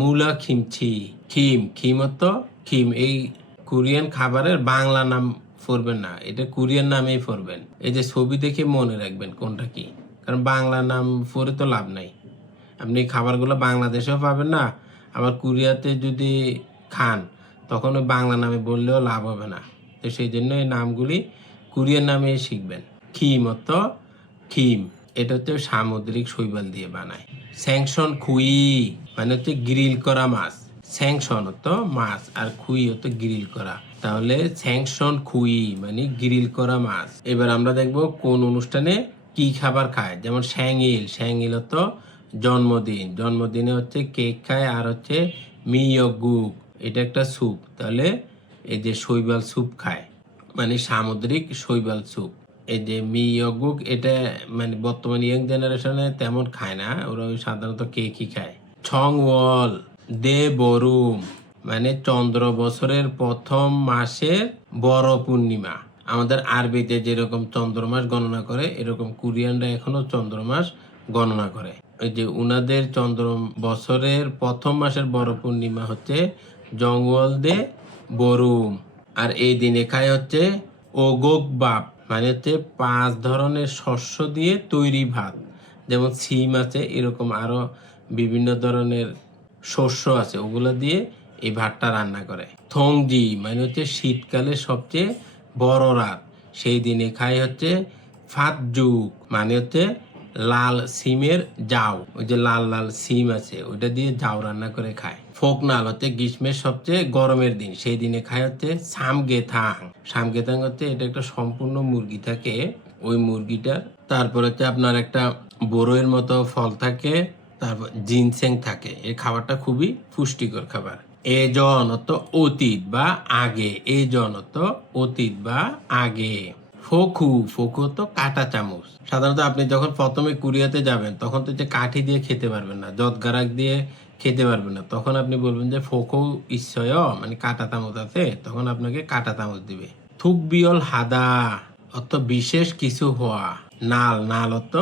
মূলা খিমচি, খিম, খিম অর্থ খিম। এই কোরিয়ান খাবারের বাংলা নাম পড়বেন না, এটা কোরিয়ান নামেই পড়বেন। এই যে ছবি দেখে মনে রাখবেন কোনটা কি, কারণ বাংলা নাম পড়ে তো লাভ নাই। আপনি খাবারগুলো বাংলাদেশেও পাবেন না, আবার কোরিয়াতে যদি খান তখন ওই বাংলা নামে বললেও লাভ হবে না। তো সেই জন্য এই নামগুলি কোরিয়ান নামে শিখবেন। খিম অর্থ খিম, এটা হচ্ছে সামুদ্রিক শৈবাল দিয়ে বানায়। স্যাংশন খুই মানে হচ্ছে গ্রিল করা মাছ, স্যাংশন অর্থ মাছ আর খুই হচ্ছে গ্রিল করা। তাহলে স্যাংশন খুই মানে গ্রিল করা মাছ। এবার আমরা দেখব কোন অনুষ্ঠানে কি খাবার খায়। যেমন শ্যাঙ্গিল হতো জন্মদিনে হচ্ছে কেক খায়, আর হচ্ছে মিয়গুক এটা একটা স্যুপ। তাহলে এই যে শৈবাল স্যুপ খায় মানে সামুদ্রিক শৈবাল স্যুপ। এই যে মিয়গুক এটা মানে বর্তমান ইয়ং জেনারেশনে তেমন খায় না, ওরা ওই সাধারণত কেকই খায়। ছংওয়াল দে বরুম মানে চন্দ্র বছরের প্রথম মাসের বড় পূর্ণিমা। আমাদের আরবিতে যেরকম চন্দ্রমাস গণনা করে, এরকম কোরিয়ানরা এখনো চন্দ্রমাস গণনা করে। ওই যে উনাদের চন্দ্র বছরের প্রথম মাসের বড় পূর্ণিমা হচ্ছে জংওয়াল দে বরুম। আর এই দিনে খায় হচ্ছে ওগোক বাপ মানে হচ্ছে 5 ধরনের শস্য দিয়ে তৈরি ভাত। যেমন সিম আছে, এরকম আরো বিভিন্ন ধরনের শস্য আছে, ওগুলো দিয়ে এই ভাতটা রান্না করে। থংজি মানে হচ্ছে শীতকালে সবচেয়ে বড় রাত, সেই দিনে খায় হচ্ছে ফাতজুক মানে হচ্ছে লাল সিমের জাউ। ওই যে লাল লাল সিম আছে ওইটা দিয়ে জাউ রান্না করে খায়। ফোকনাল হচ্ছে গ্রীষ্মের সবচেয়ে গরমের দিন, সেই দিনে খায় হচ্ছে সামগেথাং হচ্ছে এটা একটা সম্পূর্ণ মুরগি থাকে, ওই মুরগিটার। তারপর হচ্ছে আপনার একটা বড়ইয়ের মতো ফল থাকে, তারপর জিনসেং থাকে। এই খাবারটা খুবই পুষ্টিকর খাবার। এজন অত অতীত বা আগে, এজন অত অতীত বা আগে। ফোকু তো কাঁটা চামচ। সাধারণত আপনি যখন প্রথমে কোরিয়াতে যাবেন তখন তো যে কাঠি দিয়ে খেতে পারবেন না, জতগারাক দিয়ে খেতে পারবেন না, তখন আপনি বলবেন যে ফোকু ইচ্ছয় মানে কাঁটা চামচ আছে, তখন আপনাকে কাঁটা চামচ দিবে। থুকবিয়ল হাদা অত বিশেষ কিছু হওয়া। নাল অত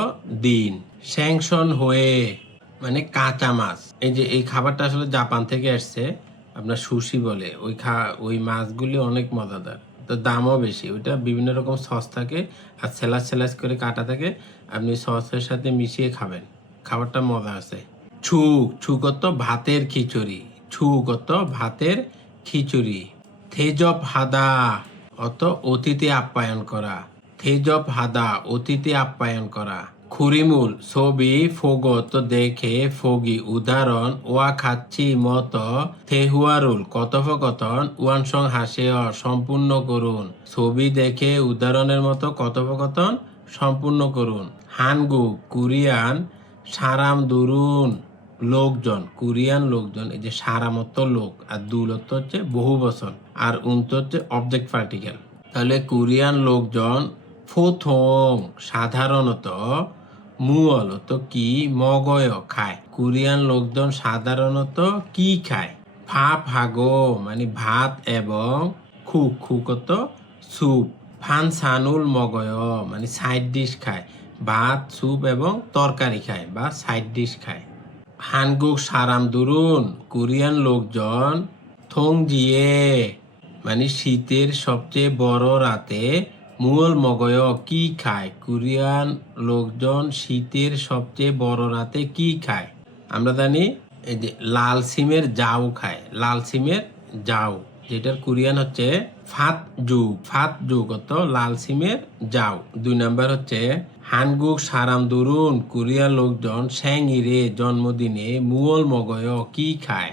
দিন। স্যাংশন হয়ে মানে কাঁচা মাছ। এই যে এই খাবারটা আসলে জাপান থেকে আসছে, আপনার সুশি বলে। ওই মাছগুলি অনেক মজাদার, তো দামও বেশি। ওইটা বিভিন্ন রকম সস থাকে আর স্যালাস করে কাটা থাকে, আপনি সসের সাথে মিশিয়ে খাবেন, খাবারটা মজা আছে। ছুক অত ভাতের খিচুড়ি। থেজপ হাদা অত অতিথি আপ্যায়ন করা। খুরিমুল ছবি ফোগত দেখে ফগি উদাহরণ ওয়া খাচ্ছি মত থেহুয়ারুল কথোপকথন ওয়ানসং হাসে সম্পূর্ণ করুন। ছবি দেখে উদাহরণের মতো কথোপকথন সম্পূর্ণ করুন। হানগু কোরিয়ান সারাম দুরুন কোরিয়ান লোকজন। এই যে সারামত্ব লোক আর দুলত্ব হচ্ছে বহু বচন আর উন্ত হচ্ছে অবজেক্ট পার্টিকেল। তাহলে কোরিয়ান লোকজন প্রথম সাধারণত মুয়লত কি মগয় খায়। কোরিয়ান লোকজন সাধারণত কি খায়? ভাগো মানে ভাত এবং খুকত স্যুপ। ফানসানুল মগয় মানে সাইড ডিশ খায়, ভাত স্যুপ এবং তরকারি খায় বা সাইড ডিশ খায়। হানগুক সারাম দুরুন কোরিয়ান লোকজন থংজিয়ে মানে শীতের সবচেয়ে বড় রাতে মুল মগয় কি খায়। কোরিয়ান লোকজন শীতের সবচেয়ে বড় রাতে কি খায়? আমরা জানি এই যে লাল সিমের জাউ, যেটার কোরিয়ান হচ্ছে ফাতজুক অত লাল সিমের জাউ। 2 নাম্বার হচ্ছে হানগুক সারাম দুরুন কোরিয়ান লোকজন স্যাঙ্গিরে জন্মদিনে মুল মগয় কি খায়।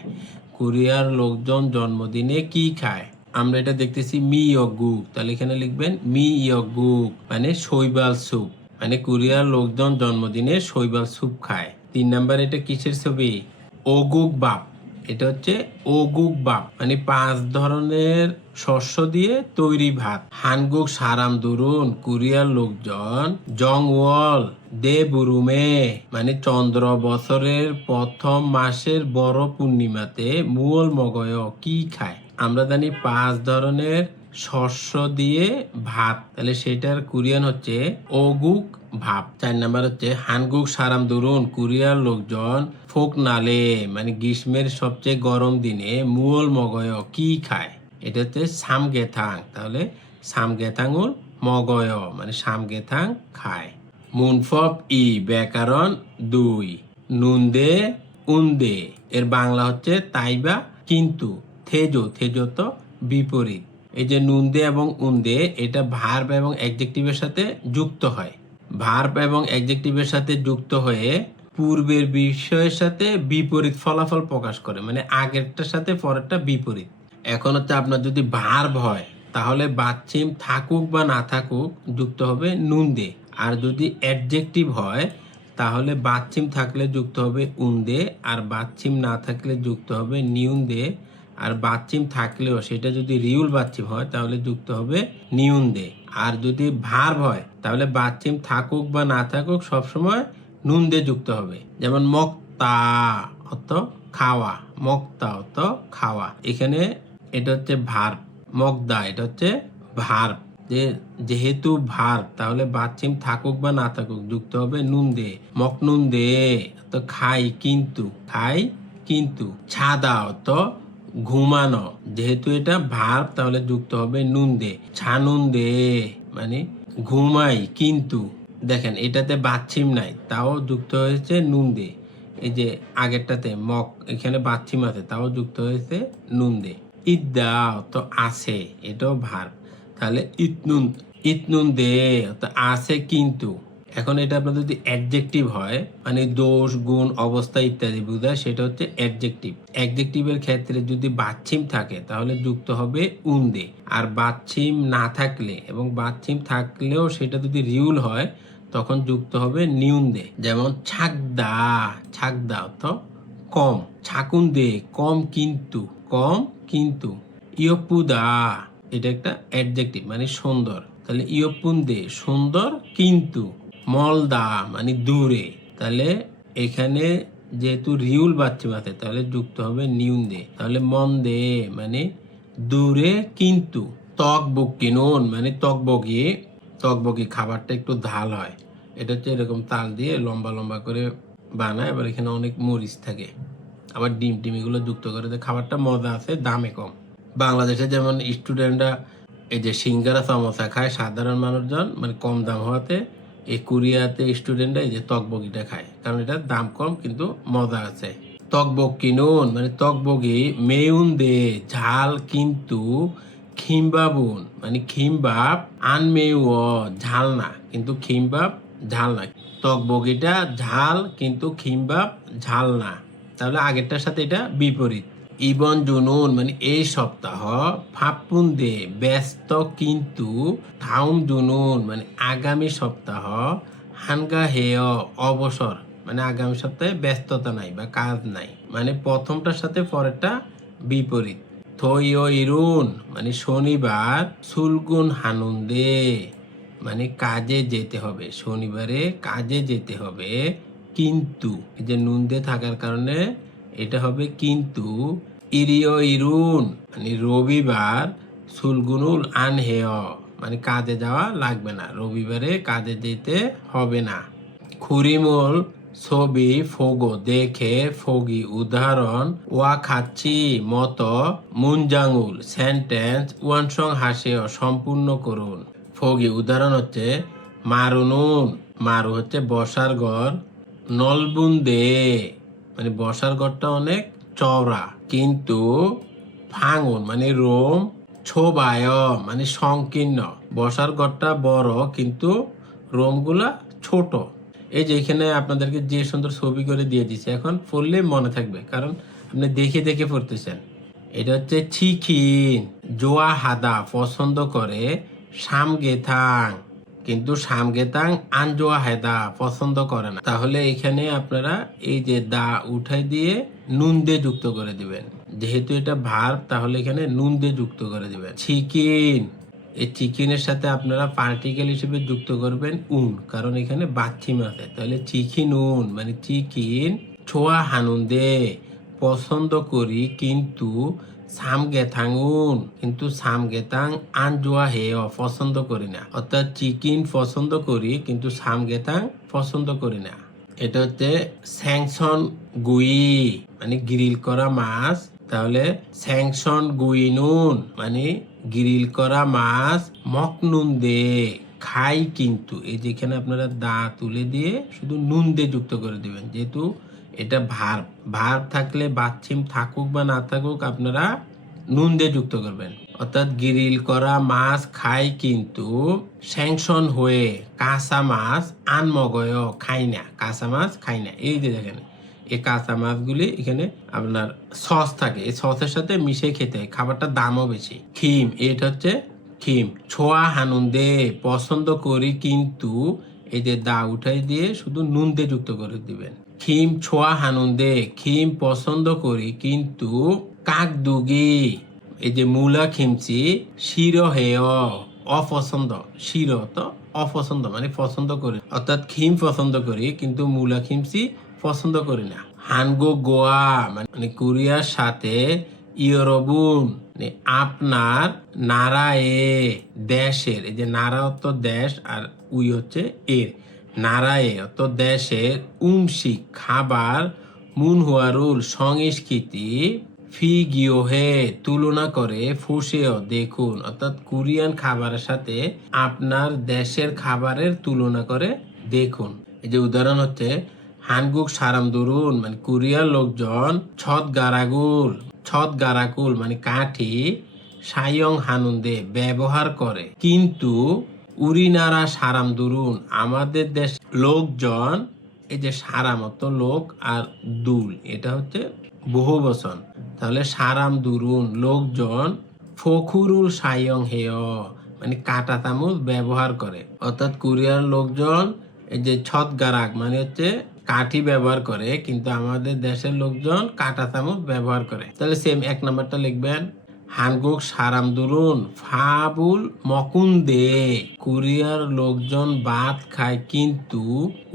কোরিয়ার লোকজন জন্মদিনে কি খায়? আমরা এটা দেখতেছি মিয়গুক, তাহলে এখানে লিখবেন মিয়গুক মানে শৈবাল স্যুপ, মানে কোরিয়ার লোকজন জন্মদিনে শৈবাল স্যুপ খায়। 3 নাম্বার এটা কিসের ছবি? ওগুক বাপ। এটা হচ্ছে ওগুক বাপ মানে 5 ধরনের শস্য দিয়ে তৈরি ভাত। হানগুক সারাম দুরুন কোরিয়ার লোকজন জংওয়াল দে বুরুমে মানে চন্দ্র বছরের প্রথম মাসের বড় পূর্ণিমাতে মুল মগয় কি খায়। আমরা জানি 5 ধরনের শস্য দিয়ে ভাত, তাহলে সেটার কোরিয়ান হচ্ছে ওগুক ভাব। 4 নাম্বার হচ্ছে হানগুক সারাম দুরুন কোরিয়ার লোকজন ফোক নালে মানে গ্রীষ্মের সবচেয়ে গরম দিনে মুল মগয় কি খায়। এটা হচ্ছে সামগেথাং, তাহলে সামগেথাঙুল মগয় মানে সামগেথাং খায়। মুনফব ব্যাকরণ 2 নুনদে উন্দে এর বাংলা হচ্ছে তাইবা কিন্তু। থেজো তো বিপরীত। এই যে নুনদে এবং উন্দে এটা ভার্ব এবং অ্যাডজেক্টিভের সাথে যুক্ত হয়। ভার্ব এবং অ্যাডজেক্টিভের সাথে যুক্ত হয়ে পূর্বের বিষয়ের সাথে বিপরীত ফলাফল প্রকাশ করে, মানে আগেরটার সাথে পরেরটা বিপরীত। এখন হচ্ছে আপনার যদি ভার্ব হয় তাহলে বাচ্চিম থাকুক বা না থাকুক যুক্ত হবে নুন দে। আর যদি অ্যাডজেক্টিভ হয় তাহলে বাচ্চিম থাকলে যুক্ত হবে উন দে, আর বাচ্চিম না থাকলে যুক্ত হবে নিউন দে। আর বাচ্চিম থাকলেও সেটা যদি রিউল বাচ্চিম হয় তাহলে যুক্ত হবে নিউন দে। আর যদি ভার্ব হয় তাহলে বাচ্চিম থাকুক বা না থাকুক সবসময় নুন দে যুক্ত হবে। যেমন মক্তা অর্থ খাওয়া, মক্তা অর্থ খাওয়া। এখানে এটা হচ্ছে ভার্ব, মকদা এটা হচ্ছে ভার্ব। যেহেতু ভার্ব তাহলে বাচ্চিম থাকুক বা না থাকুক যুক্ত হবে নুন দে। মক নুন দে তো খাই কিন্তু, খাই কিন্তু। ছাদা অর্থ ঘুমানো, যেহেতু এটা ভার্ব তাহলে যুক্ত হবে নুন দে। ছানুন দে মানে ঘুমাই কিন্তু। দেখেন এটাতে বাচ্চিম নাই তাও যুক্ত হয়েছে নুন দে। এই যে আগেরটাতে মক, এখানে বাচ্চিম আছে তাও যুক্ত হয়েছে নুন দে। ইদ্দা তো আছে, এটাও ভার্ব, তাহলে ইতনুন, ইতনুন দে তো আছে কিন্তু। এখন এটা আপনার যদি অ্যাডজেক্টিভ হয় মানে দোষ গুণ অবস্থা ইত্যাদি বোঝায়, সেটা হচ্ছে অ্যাডজেক্টিভ। অ্যাডজেক্টিভের ক্ষেত্রে যদি বাচ্চিম থাকে তাহলে যুক্ত হবে উন দে। আর বাচ্চিম না থাকলে এবং বাচ্চিম থাকলেও সেটা যদি রিউল হয় তখন যুক্ত হবে নিউন দে। যেমন ছাকদা, ছাকদা অর্থ কম। ছাকুন দে কম কিন্তু, কম কিন্তু। ইয়পুদা এটা একটা অ্যাডজেক্টিভ মানে সুন্দর, তাহলে ইয়পুন দে সুন্দর কিন্তু। মলদা মানে দূরে, তাহলে এখানে যেহেতু রিউল বাচ্চিম আছে তাহলে যুক্ত হবে নিউন দে। তাহলে মন দে মানে দূরে কিন্তু। ত্বক বকিনুন মানে তকবগি, তকবগি খাবারটা একটু ঝাল হয়। এটা হচ্ছে এরকম তাল দিয়ে লম্বা লম্বা করে বানায়, আবার এখানে অনেক মরিচ থাকে, আবার ডিম টিম এগুলো যুক্ত করে দেয়। খাবারটা মজা আছে, দামে কম। বাংলাদেশে যেমন স্টুডেন্টরা এই যে সিঙ্গারা সমোসা খায়, সাধারণ মানুষজন মানে কম দাম হওয়াতে এই কোরিয়াতে স্টুডেন্টরা এই যে তকবগিটা খায়, কারণ এটার দাম কম কিন্তু মজা আছে। তকবগ কিনুন মানে তকবগি মেউন দে ঝাল কিন্তু। খিমবাবুন মানে খিমবাব আনমেউ ঝাল না, কিন্তু খিমবাব ঝাল না। তকবগিটা ঝাল কিন্তু খিমবাব ঝাল না, তাহলে আগেরটার সাথে এটা বিপরীত। ইবন জুনুন মানে এই সপ্তাহ। ফাপ্পুন দে ব্যস্ত কিন্তু। থাউম জুনুন মানে আগামী সপ্তাহ। হানগা হেয় অবসর মানে আগামী সপ্তাহে ব্যস্ততা নাই বা কাজ নাই, মানে প্রথমটার সাথে পরেরটা বিপরীত। থইও ইরুন মানে শনিবার। সুলগুন হানুন দে মানে কাজে যেতে হবে, শনিবারে কাজে যেতে হবে কিন্তু। এই যে নুন দিয়ে থাকার কারণে এটা হবে কিন্তু। ইরিও ইরুন মানে রবিবার। সুলগুনুল আনহেয় মানে কাজে যাওয়া লাগবে না, রবিবারে কাজে যেতে হবে না। খুরিমুল ছবি ফোগো দেখে ফগি উদাহরণ। ওয়া খাচ্ছি মতো মুনজাঙ্গুল সেন্টেন্স ওয়ানসং হাসেও সম্পূর্ণ করুন। ফগি উদাহরণ হচ্ছে মারুনুন, মারু হচ্ছে বসার ঘর। নলবুন দে মানে বসার ঘরটা অনেক চওড়া কিন্তু। ফাঙুন মানে রোম। ছোবায় মানে সংকীর্ণ, বসার ঘরটা বড় কিন্তু রোমগুলা ছোট। এই যে এখানে আপনাদেরকে যে সুন্দর ছবি করে দিয়ে দিচ্ছে, এখন পড়লে মনে থাকবে কারণ আপনি দেখে দেখে পড়তেছেন। এটা হচ্ছে চিখিন জোয়া হাদা পছন্দ করে। সামগেথাং কিন্তু সামগেতাং আনজোয়া হেদা পছন্দ করে না, তাহলে এখানে আপনারা এই যে দা উঠাই দিয়ে নুন দিয়ে যুক্ত করে দিবেন। যেহেতু এটা ভার্ব তাহলে এখানে নুন দিয়ে যুক্ত করে দিবেন। চিকেন, এই চিকেনের সাথে আপনারা পার্টিকেল হিসেবে যুক্ত করবেন উন, কারণ এখানে বাচ্চিম আছে, তাহলে চিকেন উন মানে চিকেন। ছোয়া হানুন দে পছন্দ করি কিন্তু। সামগেথাঙুন কিন্তু সামগেতাং আনজোয়া হেয় পছন্দ করি না, অর্থাৎ চিকেন পছন্দ করি কিন্তু সামগেতাং পছন্দ করি না। এটা হচ্ছে স্যাংশন গুই মানে গ্রিল করা মাছ, তাহলে স্যাংশন গুই নুন মানে গ্রিল করা মাছ। মকনুন দে খাই কিন্তু, এই যেখানে আপনারা দা তুলে দিয়ে শুধু নুন দিয়ে যুক্ত করে দিবেন, যেহেতু এটা ভার্ব। ভার্ব থাকলে বাচ্চিম থাকুক বা না থাকুক আপনারা নুন দিয়ে যুক্ত করবেন, অর্থাৎ গ্রিল করা মাছ খাই কিন্তু। স্যাংশন হয়ে কাঁচা মাছ আনমগয় খাই না, কাঁচা মাছ খাই না। এই যে দেখেন এই কাঁচা মাছগুলি এখানে আপনার সস থাকে, এই সসের সাথে মিশিয়ে খেতে হয়, খাবারটার দামও বেশি। খিম, এটা হচ্ছে খিম। ছোয়া হানুন দে, পছন্দ করি কিন্তু এই যে দা উঠাই দিয়ে শুধু নুন দিয়ে যুক্ত করে দিবেন। খিম ছোয়া হানুন দে, খিম পছন্দ করি কিন্তু কাক দুগি, এই যে মূলা খিমচি শির হেয়, অপছন্দ, শির তো অপছন্দ মানে পছন্দ করি, অর্থাৎ খিম পছন্দ করি কিন্তু মূলা খিমচি পছন্দ করি না। হানগো গোয়া মানে কোরিয়ার সাথে ইউরোবুন মানে আপনার নারায়ে, দেশের, এই যে নারা অর্থ দেশ আর উই হচ্ছে এর, নারায়ে অর্থ দেশের, উমশি খাবার, মুনহুয়ারুল সংস্কৃতি, ফিগিওহে তুলনা করে, ফুসেও দেখুন, অর্থাৎ কোরিয়ান খাবারের সাথে আপনার দেশের খাবারের তুলনা করে দেখুন। এই যে উদাহরণ হচ্ছে হানগুক সারাম দুরুন মানে কোরিয়ার লোকজন ছদ গারাকুল মানে কাঠি, সায়ং হানুন্দে ব্যবহার করে, কিন্তু উরিনারা সারাম দুরুন আমাদের দেশ লোকজন, এই যে সারাম অর্থ লোক আর দুল এটা হচ্ছে বহু বচন, তাহলে সারাম দুরুন লোকজন, ফখুরুল সায়ং হেয় মানে কাটা চামচ ব্যবহার করে, অর্থাৎ কোরিয়ার লোকজন এই যে ছদ গারাক মানে হচ্ছে কাঠি ব্যবহার করে, কিন্তু আমাদের দেশের লোকজন কাটা চামচ ব্যবহার করে। তাহলে সেম 1 নাম্বারটা লিখবেন। হানগুক সারাম দুরুন ফাবুল মকুন্দে, কোরিয়ার লোকজন ভাত খায় কিন্তু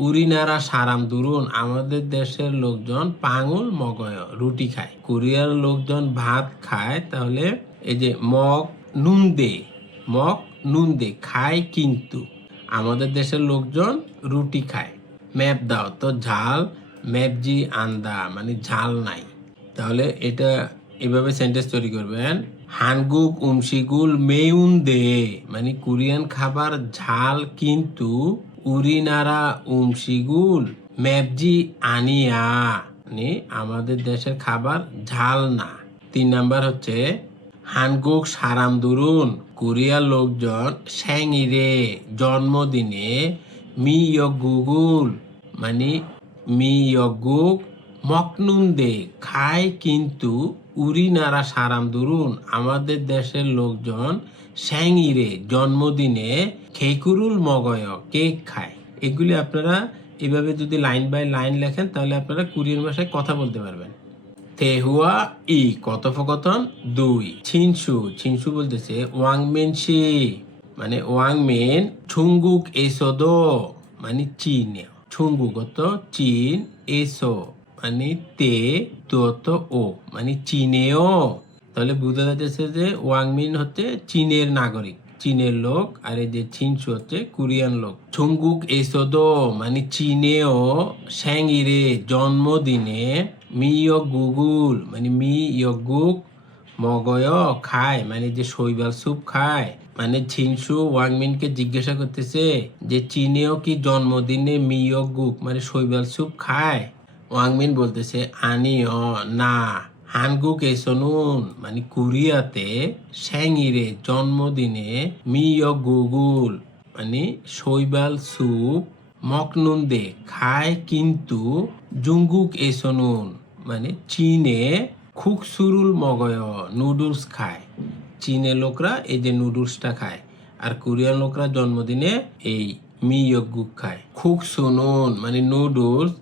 উরিনারা সারাম দুরুন আমাদের দেশের লোকজন পাঙুল মগয় রুটি খায়। কোরিয়ার লোকজন ভাত খায়, তাহলে এই যে মগ নুন দে খায় কিন্তু আমাদের দেশের লোকজন রুটি খায়। ম্যাপ দাও তো ঝাল, ম্যাপজি আন্দা মানে ঝাল নাই। তাহলে এটা এভাবে সেন্টেন্স তৈরি করবেন। হানগুক উমশিগুল মেউন দে মানে কোরিয়ান খাবার ঝাল কিন্তু উরিনারা উমশিগুল ম্যাপজি আনিয়া মানে আমাদের দেশের খাবার ঝাল না। 3 নাম্বার হচ্ছে হানগুক সারাম দুরুন কোরিয়ার লোকজন স্যাংইরে জন্মদিনে মিয়গুগুল মানে মিয়গুক মকনুন্দে খায় কিন্তু উরিনারা সারাম দুরুন আমাদের দেশের লোকজন স্যাংইরে জন্মদিনে খেকুরুল মগয় কেক খায়। এগুলি আপনারা এভাবে যদি লাইন বাই লাইন লেখেন তাহলে আপনারা কোরিয়ান ভাষায় কথা বলতে পারবেন। তেহুয়া ই কথোপকথন 2। ছিনসু বলতেছে ওয়াংমেনশি মানে ওয়াংমেন, ছুঙ্গুক এসোদো মানে চীন, ছুঙ্গুক অত চীন, এসো মানে তে, তো ও মানে চীনেও। তাহলে বোঝা যাচ্ছে যে ওয়াংমিন হচ্ছে চীনের নাগরিক, চীনের লোক, আর এই যে ছিনসু হচ্ছে কোরিয়ান লোক। ছুঙ্গুক এসোদো মানে চীনেও স্যাংইরে জন্মদিনে মিয়গুগুল মানে মিয়গুক মগয় খায় মানে যে শৈবাল স্যুপ খায়। মানে ছিনসু ওয়াংমিনকে জিজ্ঞাসা করতেছে যে চীনেও কি জন্মদিনে মিয়গুক মানে শৈবাল স্যুপ খায়। ওয়াংমিন বলতেছে আনিও না। হানগুক এসনুন মানে কোরিয়াতে স্যাংইরে জন্মদিনে মিয়গুগুল মানে শৈবাল স্যুপ মকনুন্দে খায় কিন্তু জুঙ্গুক এসনুন মানে চীনে খুকসুরুল মগয় নুডলস খায়। চীনের লোকরা এই যে নুডলসটা খায়, আর কোরিয়ান লোকরা জন্মদিনে এই মিয়গুক খায়। খুকসুনুন মানে নুডলস,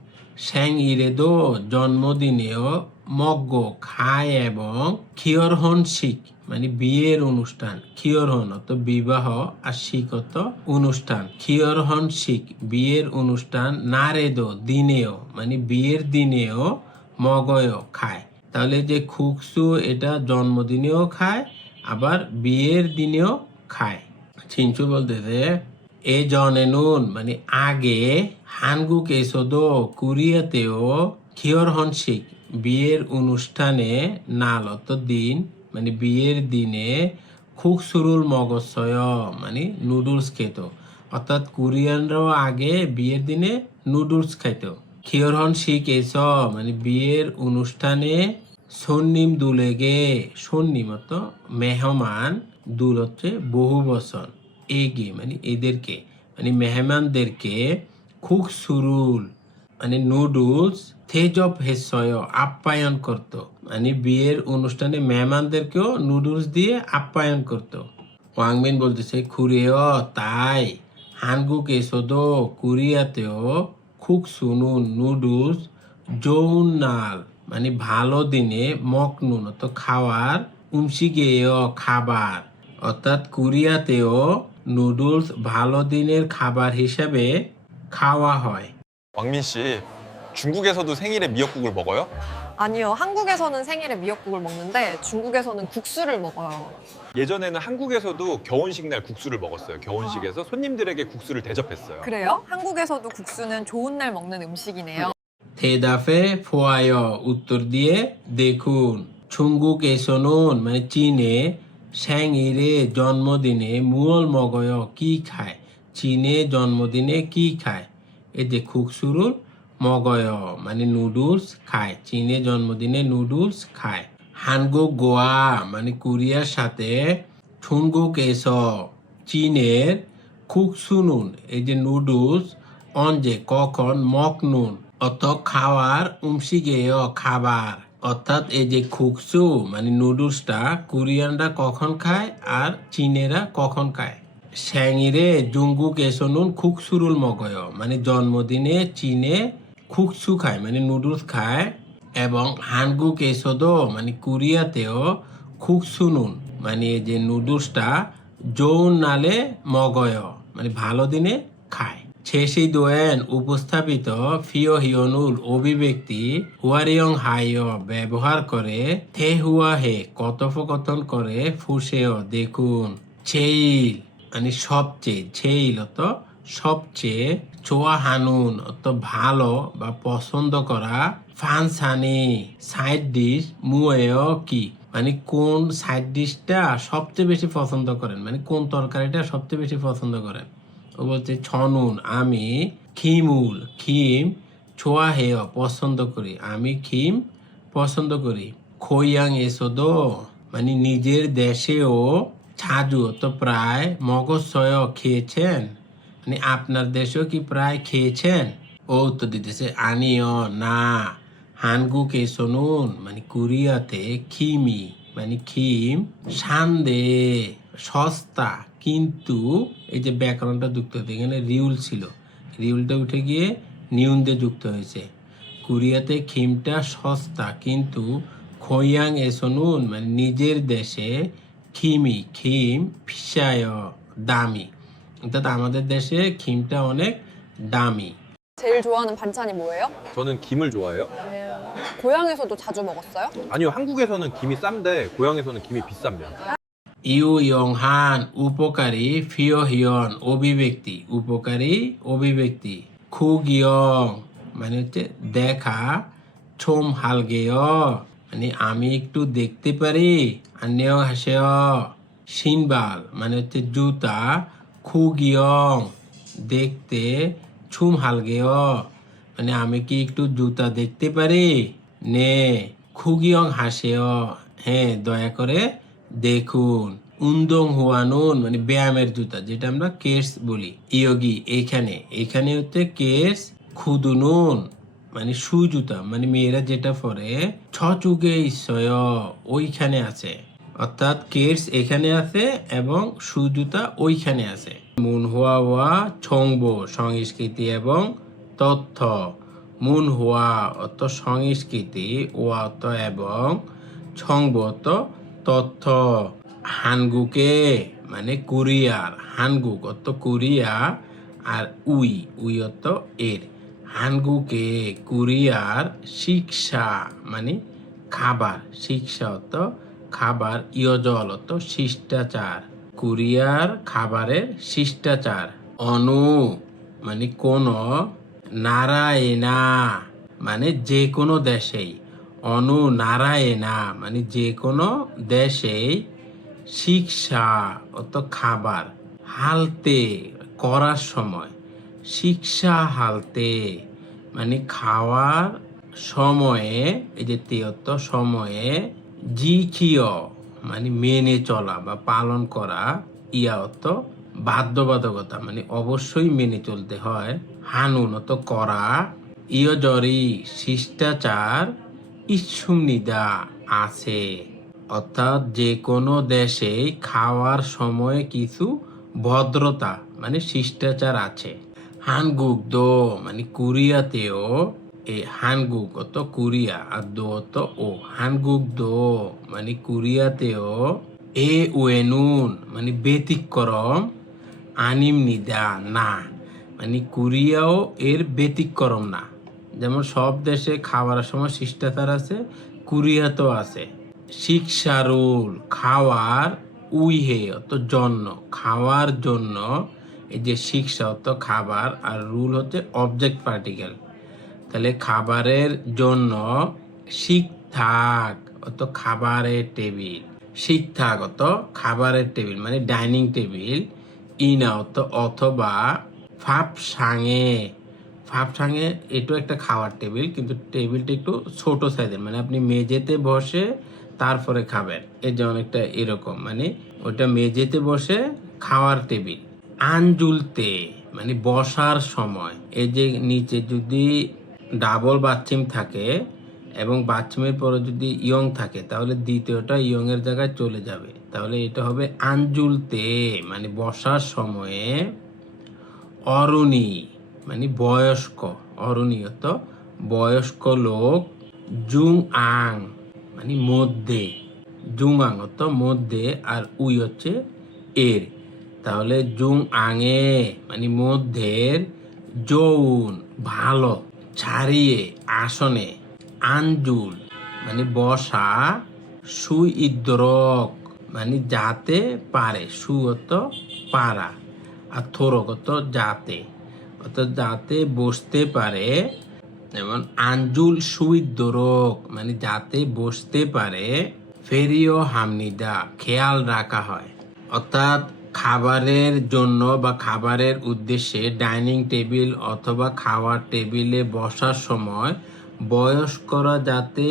স্যাংইরেদো জন্মদিনেও মগ্গ খায় এবং খিয়রহন শিক মানে বিয়ের অনুষ্ঠান, খিয়রহন অত বিবাহ আর শিক অত অনুষ্ঠান, খিয়রহন শিক বিয়ের অনুষ্ঠান, নারেদো দিনেও মানে বিয়ের দিনেও মগয় খায়। তাহলে যে খুকসু এটা জন্মদিনেও খায় আবার বিয়ের দিনেও খায়। ছিনসু বলতেছে এ জনে নুন মানে আগে, হানগুক এসোদো কোরিয়াতেও খিয়রহন শিক বিয়ের অনুষ্ঠানে, নাল অত দিন মানে বিয়ের দিনে, খুকসুরুল মগজয় মানে নুডলস খেত, অর্থাৎ কোরিয়ানরাও আগে বিয়ের দিনে নুডলস খাইত। খিয়রহন শিক এস মানে বিয়ের অনুষ্ঠানে, সন্নিম দুলেগে সন্নিম অত মেহমান, দুল হচ্ছে বহু বচন, এগে মানে এদেরকে মানে মেহমানদেরকে, খুকসুরুল মানে নুডলস তেজব হেসয় আপ্যায়ন করত, মানে বিয়ের অনুষ্ঠানে মেহমানদেরকেও নুডলস দিয়ে আপ্যায়ন করত। ওয়াংমিন বলতেছে কুরিও তাই হানগুক এসোদো কোরিয়াতেও খুক সুনুন নুডলস জৌনাল, মানে ভালো দিনে মকনুন তো খাওয়ার, উমসিগেয় খাবার, অর্থাৎ কোরিয়াতেও নুডলস ভালো দিনের খাবার হিসাবে খাওয়া হয়। 왕민 씨, 중국에서도 생일에 미역국을 먹어요? 아니요, 한국에서는 생일에 미역국을 먹는데 중국에서는 국수를 먹어요. 예전에는 한국에서도 결혼식 날 국수를 먹었어요. 결혼식에서 손님들에게 국수를 대접했어요. 그래요? 한국에서도 국수는 좋은 날 먹는 음식이네요. তেদাফে ফোয়ায় উত্তর দিয়ে দেখুন। ছুঙ্গুক এসনুন মানে চীনে স্যাংইরে জন্মদিনে মুয়ল মগয় কি খায়, চীনে জন্মদিনে কি খায়, এই যে খুকসুরুল মগয় মানে নুডলস খায়, চীনে জন্মদিনে নুডলস খায়। হানগুক গোয়া মানে কোরিয়ার সাথে ছুঙ্গুক এস চীনের খুকসুনুন এই যে নুডলস অঞ্জে কখন মকনুন অত খাওয়ার উমসিগেয় খাবার, অর্থাৎ এই যে খুকসু মানে নুডলসটা কোরিয়ানরা কখন খায় আর চীনেরা কখন খায়। স্যাংইরে জুঙ্গুক এসনুন খুকসুরুল মগয় মানে জন্মদিনে চীনে খুকসু খায় মানে নুডলস খায়, এবং হানগুক এসোদো মানে কোরিয়াতেও খুকসুনুন মানে এই যে নুডলসটা যৌন নালে মগয় মানে ভালো দিনে খায়। শেষি দোয়েন উপস্থাপিত ফিও হিয়নুল অভিব্যক্তি হুয়ারিয়ং হাইয় ব্যবহার করে থে হুয়া হে কথোপকথন করে ফুসেও দেখুন। ছেইল মানে সবচেয়ে, ছেইল অত সবচেয়ে, চোয়া হানুন অত ভালো বা পছন্দ করা, ফানসানি সাইড ডিশ, মুয়েও কি মানে কোন সাইড ডিশটা সবচেয়ে বেশি পছন্দ করেন, মানে কোন তরকারিটা সবচেয়ে বেশি পছন্দ করেন। ও বলছে ছনুন আমি খিমুল খিম ছোয়া হেয় পছন্দ করি, আমি খিম পছন্দ করি। খৈয়াং এসোদো মানে নিজের দেশেও, ছাজু তো প্রায়, মগজসয় খেয়েছেন মানে আপনার দেশেও কি প্রায় খেয়েছেন। ও উত্তর দিতেছে আনিও না, হানগুক এসোনুন মানে কোরিয়াতে খিমি মানে খিম, সান্দে সস্তা, কিন্তু এই যে ব্যাকরণটা যুক্ত হতে এখানে রিউল ছিল, রিউলটা উঠে গিয়ে নিউন দিয়ে যুক্ত হয়েছে। কোরিয়াতে খিমটা সস্তা, কিন্তু খৈয়াং এসনুন মানে নিজের দেশে খিমি খিম ফিসায় দামি, অর্থাৎ আমাদের দেশে খিমটা অনেক দামি। 제일 좋아하는 반찬이 뭐예요? 저는 김을 좋아해요. 고향에서도 자주 먹었어요? 아니요, 한국에서는 김이 싼데 고향에서는 김이 비쌉니다. ইউ ইয়ংহান উপকারী ফিও হিয়ন অভিব্যক্তি, উপকারী অভিব্যক্তি। খুগিয়ং মানে হচ্ছে দেখা, ছোম হালগেয় মানে আমি একটু দেখতে পারি, আন্যেও হাসেয়। সিনবাল মানে হচ্ছে জুতা, খুগিয়ং দেখতে, ছুম হালগেয় মানে আমি কি একটু জুতা দেখতে পারি, নে খুগিয়ং হাসেয় হ্যাঁ দয়া করে দেখুন। উন্দং হুয়ানুন মানে ব্যায়ামের জুতা, যেটা আমরা কেস বলি। ইয়োগি এখানে, এখানে হচ্ছে কেস। খুদুনুন মানে শু জুতা মানে মেয়েরা যেটা পরে। ছচুগে ইসয় ওইখানে আছে, অর্থাৎ কেস এখানে আছে এবং শু জুতা ওইখানে আছে। মুন হুয়া ওয়া ছংবো সংস্কৃতি এবং তথ্য, মুন হুয়া অত সংস্কৃতি, ওয়া অত এবং, ছংবো অত তথ্য। হানগুকে মানে কোরিয়ার, হানগুক অত কোরিয়া, আর উই উই অত এর। হানগুকে কোরিয়ার শিক্ষা মানে খাবার, শিক্ষা অত খাবার, ইয়জল অত শিষ্টাচার, কোরিয়ার খাবারের শিষ্টাচার। অনু মানে কোন, নারায়ণা মানে যে কোনো দেশেই, অনু নারায়ণা মানে যে কোনো দেশেই, শিক্ষা অত খাবার, হালতে করার সময়, শিক্ষা হালতে মানে খাওয়ার সময়ে, এই যে তেয়ত্ত সময়ে, জিখিয় মানে মেনে চলা বা পালন করা, ইয়া অত বাধ্যবাধকতা মানে অবশ্যই মেনে চলতে হয়, হানুন অত করা, ইয়জরি শিষ্টাচার ইচ্ছুমনিদা আছে। অর্থাৎ যে কোনো দেশে খাওয়ার সময় কিছু ভদ্রতা মানে শিষ্টাচার আছে। হানগুক দো মানে কোরিয়াতেও হানগুক অত কোরিয়া আর দো অত ও হানগুক দো মানে কোরিয়াতেও ওয়েনুন মানে ব্যতিক্রম আনিম নিদা না মানে কোরিয়াও এর ব্যতিক্রম না। যেমন সব দেশে খাওয়ার সময় শিষ্টাচার আছে, কোরিয়াতেও আছে। শিক্ষারুল খাওয়ার উইহে অত জন্য খাওয়ার জন্য এই যে শিক্ষা অত খাবার আর রুল হচ্ছে অবজেক্ট পার্টিকেল। তাহলে খাবারের জন্য শিকথাক অত খাবারের টেবিল, শিকথাক অত খাবারের টেবিল মানে ডাইনিং টেবিল। ইনা অত অথবা ফাপসাঙে, ফাপসাঙে এটাও একটা খাওয়ার টেবিল কিন্তু টেবিলটা একটু ছোট সাইজের, মানে আপনি মেঝেতে বসে তারপরে খাবেন। এই যে অনেকটা এরকম মানে ওটা মেঝেতে বসে খাওয়ার টেবিল। আঞ্জুলতে মানে বসার সময়, এই যে নিচে যদি ডাবল বাথরুম থাকে এবং বাথরুমের পরে যদি ইয়ং থাকে তাহলে দ্বিতীয়টা ইয়ং এর জায়গায় চলে যাবে, তাহলে এটা হবে আঞ্জুলতে মানে বসার সময়ে। অরুণী মানে বয়স্ক, অরুণীয়ত বয়স্ক লোক। জুং আং মানে মধ্যে, জুং আং অত মধ্যে আর উই হচ্ছে এর, তাহলে জুং আঙে মানে মধ্যের। যৌন ভালো, ছাড়িয়ে আসনে। আঞ্জুল মানে বসা। সুই ইদ্রক মানে যাতে পারে, সু অত পারা আর থোরক অত যাতে, অর্থাৎ যাতে বসতে পারে। যেমন আঞ্জুল সুইদ্রক মানে যাতে বসতে পারে। ফেরিও হামনিদা খেয়াল রাখা হয়। অর্থাৎ খাবারের জন্য বা খাবারের উদ্দেশ্যে ডাইনিং টেবিল অথবা খাওয়ার টেবিলে বসার সময় বয়স্করা যাতে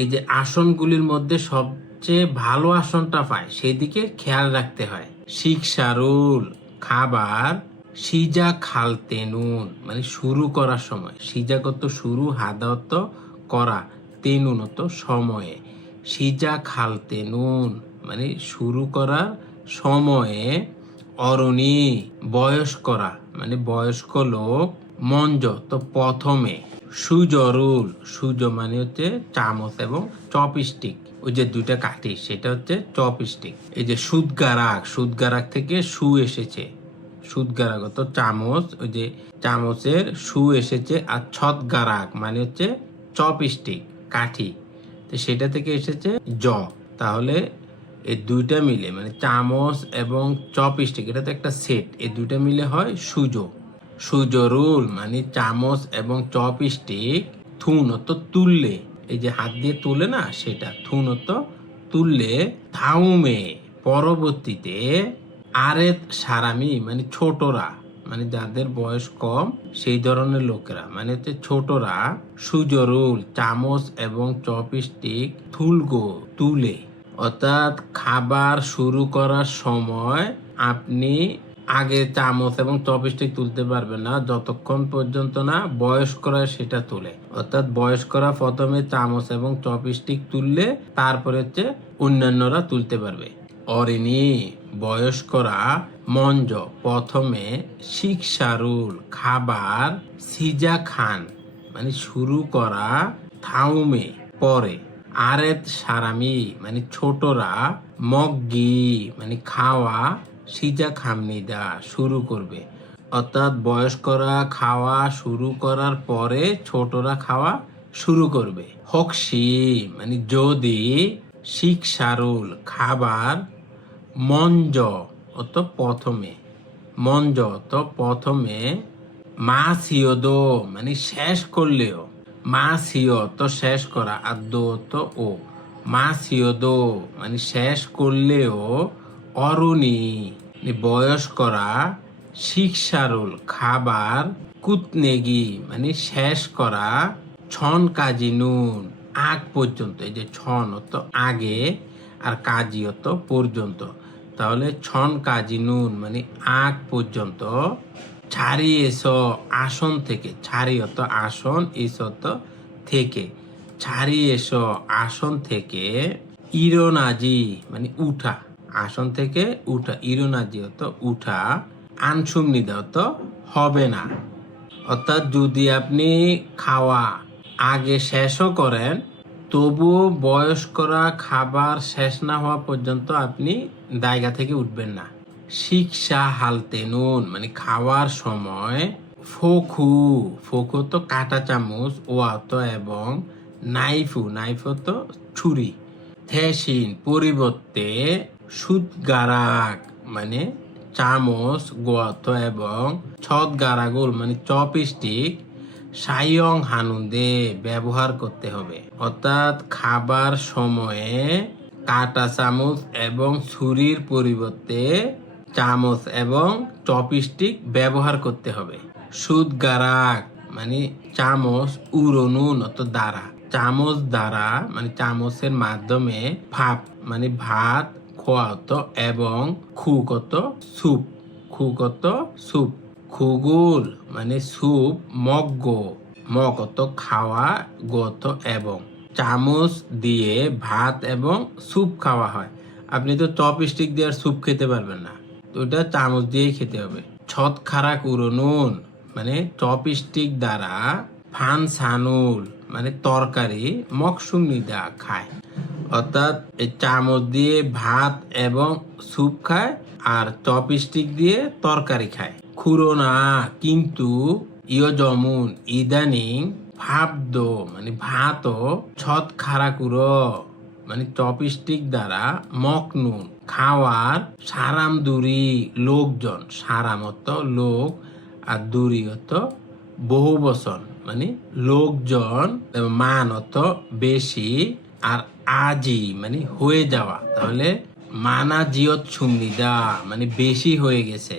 এই যে আসনগুলির মধ্যে সবচেয়ে ভালো আসনটা পায় সেদিকে খেয়াল রাখতে হয়। শিক্ষারুল খাবার। সিজা খালতে নুন মানে শুরু করার সময়, সিজাগত শুরু, হাদাগত করা, তেনুনত সময়ে। সিজা খালতে নুন মানে শুরু করার সময়ে। অরুণী বয়স্করা মানে বয়স্ক লোক। মঞ্জ তো প্রথমে। সুজরুল সুজ মানে হচ্ছে চামচ এবং চপস্টিক, ওই যে দুইটা কাঠি সেটা হচ্ছে চপস্টিক। এই যে সুদগারাক, সুদগারাক থেকে সু এসেছে, সুদগারাগত চামচ, ওই যে চামচের সু এসেছে। আর ছদগারাক মানে হচ্ছে চপস্টিক কাঠি, তো সেটা থেকে এসেছে জ। তাহলে এই দুইটা মিলে মানে চামচ এবং চপস্টিক এটা তো একটা সেট, এই দুইটা মিলে হয় সুজো। সুজরুল মানে চামচ এবং চপস্টিক। থুনত তুললে, এই যে হাত দিয়ে তুলে না সেটা, থুনত তুললে। থাউমে পরবর্তীতে। আরেত সারামি মানে ছোটরা মানে যাদের বয়স কম সেই ধরনের লোকেরা মানে হচ্ছে ছোটরা। সুজরুল চামচ এবং চপস্টিক। থুলগো তুলে, অর্থাৎ খাবার শুরু করার সময় আপনি আগে চামচ এবং চপস্টিক তুলতে পারবেন না যতক্ষণ পর্যন্ত না বয়স্করা সেটা তোলে। অর্থাৎ বয়স্করা প্রথমে চামচ এবং চপস্টিক তুললে তারপরে হচ্ছে অন্যান্যরা তুলতে পারবে। অরিনি বয়স্করা। মঞ্জ প্রথমে। শিক্ষারুল খাবার। সিজা খান মানে শুরু করা। থাউমে পরে। আরেত সারামি মানে ছোটরা। মগ্গি মানে খাওয়া। সিজা খামনিদা শুরু করবে, অর্থাৎ বয়স্করা খাওয়া শুরু করার পরে ছোটরা খাওয়া শুরু করবে। হকসি মানে যদি। শিক্ষারুল খাবার। মঞ্জ অত প্রথমে, মঞ্জ অত প্রথমে। মা সিওদো মানে শেষ করলেও, মা সিও তো শেষ করা আর দো তো ও। মা সিওদো মানে শেষ করলেও। অরুণী বয়স্করা। শিক্ষারুল খাবার। কুতনেগি মানে শেষ করা। ছন কাজি নুন আগ পর্যন্ত, এই যে ছন তো আগে আর কাজি তো পর্যন্ত, তাহলে ছন কাজি নুন মানে আগ পর্যন্ত। ছাড়ি এসো আসন থেকে, ছাড়ি অত আসন, এসো তো থেকে, ছাড়ি এসো আসন থেকে, ইরোনাজি মানে উঠা, আসন থেকে উঠা, ইরোনাজি অত উঠা, আনসুম নিদা অত হবে না। অর্থাৎ যদি আপনি খাওয়া আগে শেষও করেন, তবুও বয়স্করা খাবার শেষ না হওয়া পর্যন্ত আপনি জায়গা থেকে উঠবেন না। শিক্ষা হালতে নুন মানে খাওয়ার সময়, ফোকু, ফোকু তো কাঁটা চামচ, ওয়াত এবং নাইফু, নাইফু তো ছুরি, থেসিন পরিবর্তে, সুতগারাক মানে চামচ, গোয়াত এবং ছদ গারাগুল মানে চপস্টিক, সাইয়ং হানুন্দে ব্যবহার করতে হবে। অর্থাৎ খাবার সময়ে কাঁটা চামচ এবং ছুরির পরিবর্তে চামচ এবং চপস্টিক ব্যবহার করতে হবে। সুদগারাক মানে চামচ, উড়নুন অত দ্বারা, চামচ দ্বারা মানে চামচের মাধ্যমে, ভাপ মানে ভাত খোয়াত এবং খুকত স্যুপ, খুকত স্যুপ, খুগুল মানে স্যুপ, মগ্গ মগত খাওয়া, গত এবং চামচ দিয়ে ভাত এবং স্যুপ খাওয়া হয়। আপনি তো চপস্টিক দিয়ে আর স্যুপ খেতে পারবেন না, তো ওটা চামচ দিয়েই খেতে হবে। ছট খারাক উড়নুন মানে চপস্টিক দ্বারা, ফান সানুল মানে তরকারি, মকসুম নিদা খায়। অর্থাৎ এই চামচ দিয়ে ভাত এবং স্যুপ খায় আর চপস্টিক দিয়ে তরকারি খায়। খুরোনা কিন্তু, ইয় জমুন ইদানিং, ভাবদ মানে ভাতও, ছট খারাকুরো মানে চপস্টিক দ্বারা, মকনুন খাওয়ার, সারামদুরি লোকজন, সারামত লোক আর দুরিয়ত বহু বচন মানে লোকজন, মানত বেশি, আর আজি মানে হয়ে যাওয়া, তাহলে মানা জিয়ত সুমনিদা মানে বেশি হয়ে গেছে।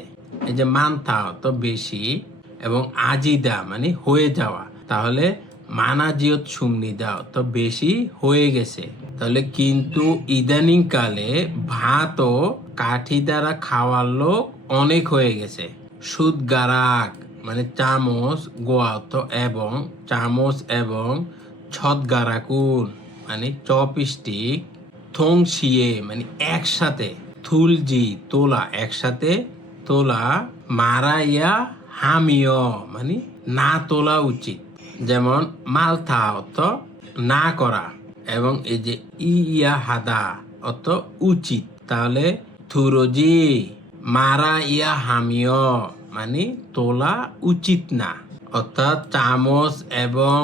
এই যে মানথা তো বেশি এবং আজিদা মানে হয়ে যাওয়া, তাহলে মানা জিয়ত সুমনিদা তো বেশি হয়ে গেছে। তাহলে কিন্তু ইদানিং কালে ভাত ও কাঠি দ্বারা খাওয়ার লোক অনেক হয়ে গেছে। সুদগারাক মানে চামচ, গোয়াত এবং চামচ এবং ছদগারাকুন মানে চপস্টিক, থংশিয়ে মানে একসাথে, থুলজি তোলা একসাথে তোলা, মারাইয়া হামিয় মানে না তোলা উচিত। যেমন মালথা অত না করা এবং এই যে ইয়া হাদা অত উচিত, তাহলে থুরজি মারা ইয়া হামিয় মানে তোলা উচিত না। অর্থাৎ চামচ এবং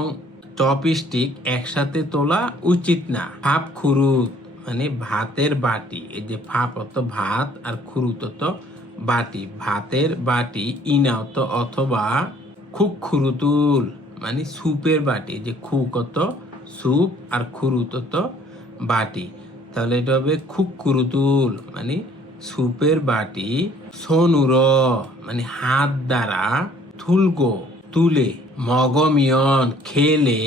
চপস্টিক একসাথে তোলা উচিত না। ফাপ খুরুত মানে ভাতের বাটি, এই যে ফাপ অত ভাত আর খুরুত অত বাটি, ভাতের বাটি, ইনাত অথবা খুক খুরুতুল মানে স্যুপের বাটি, যে খুকত স্যুপ আর খুরুতত বাটি, তাহলে এটা হবে খুক খুরুতুল মানে স্যুপের বাটি। সোনুর মানে হাত দ্বারা, থুলগো তুলে, মগমিয়ন খেলে,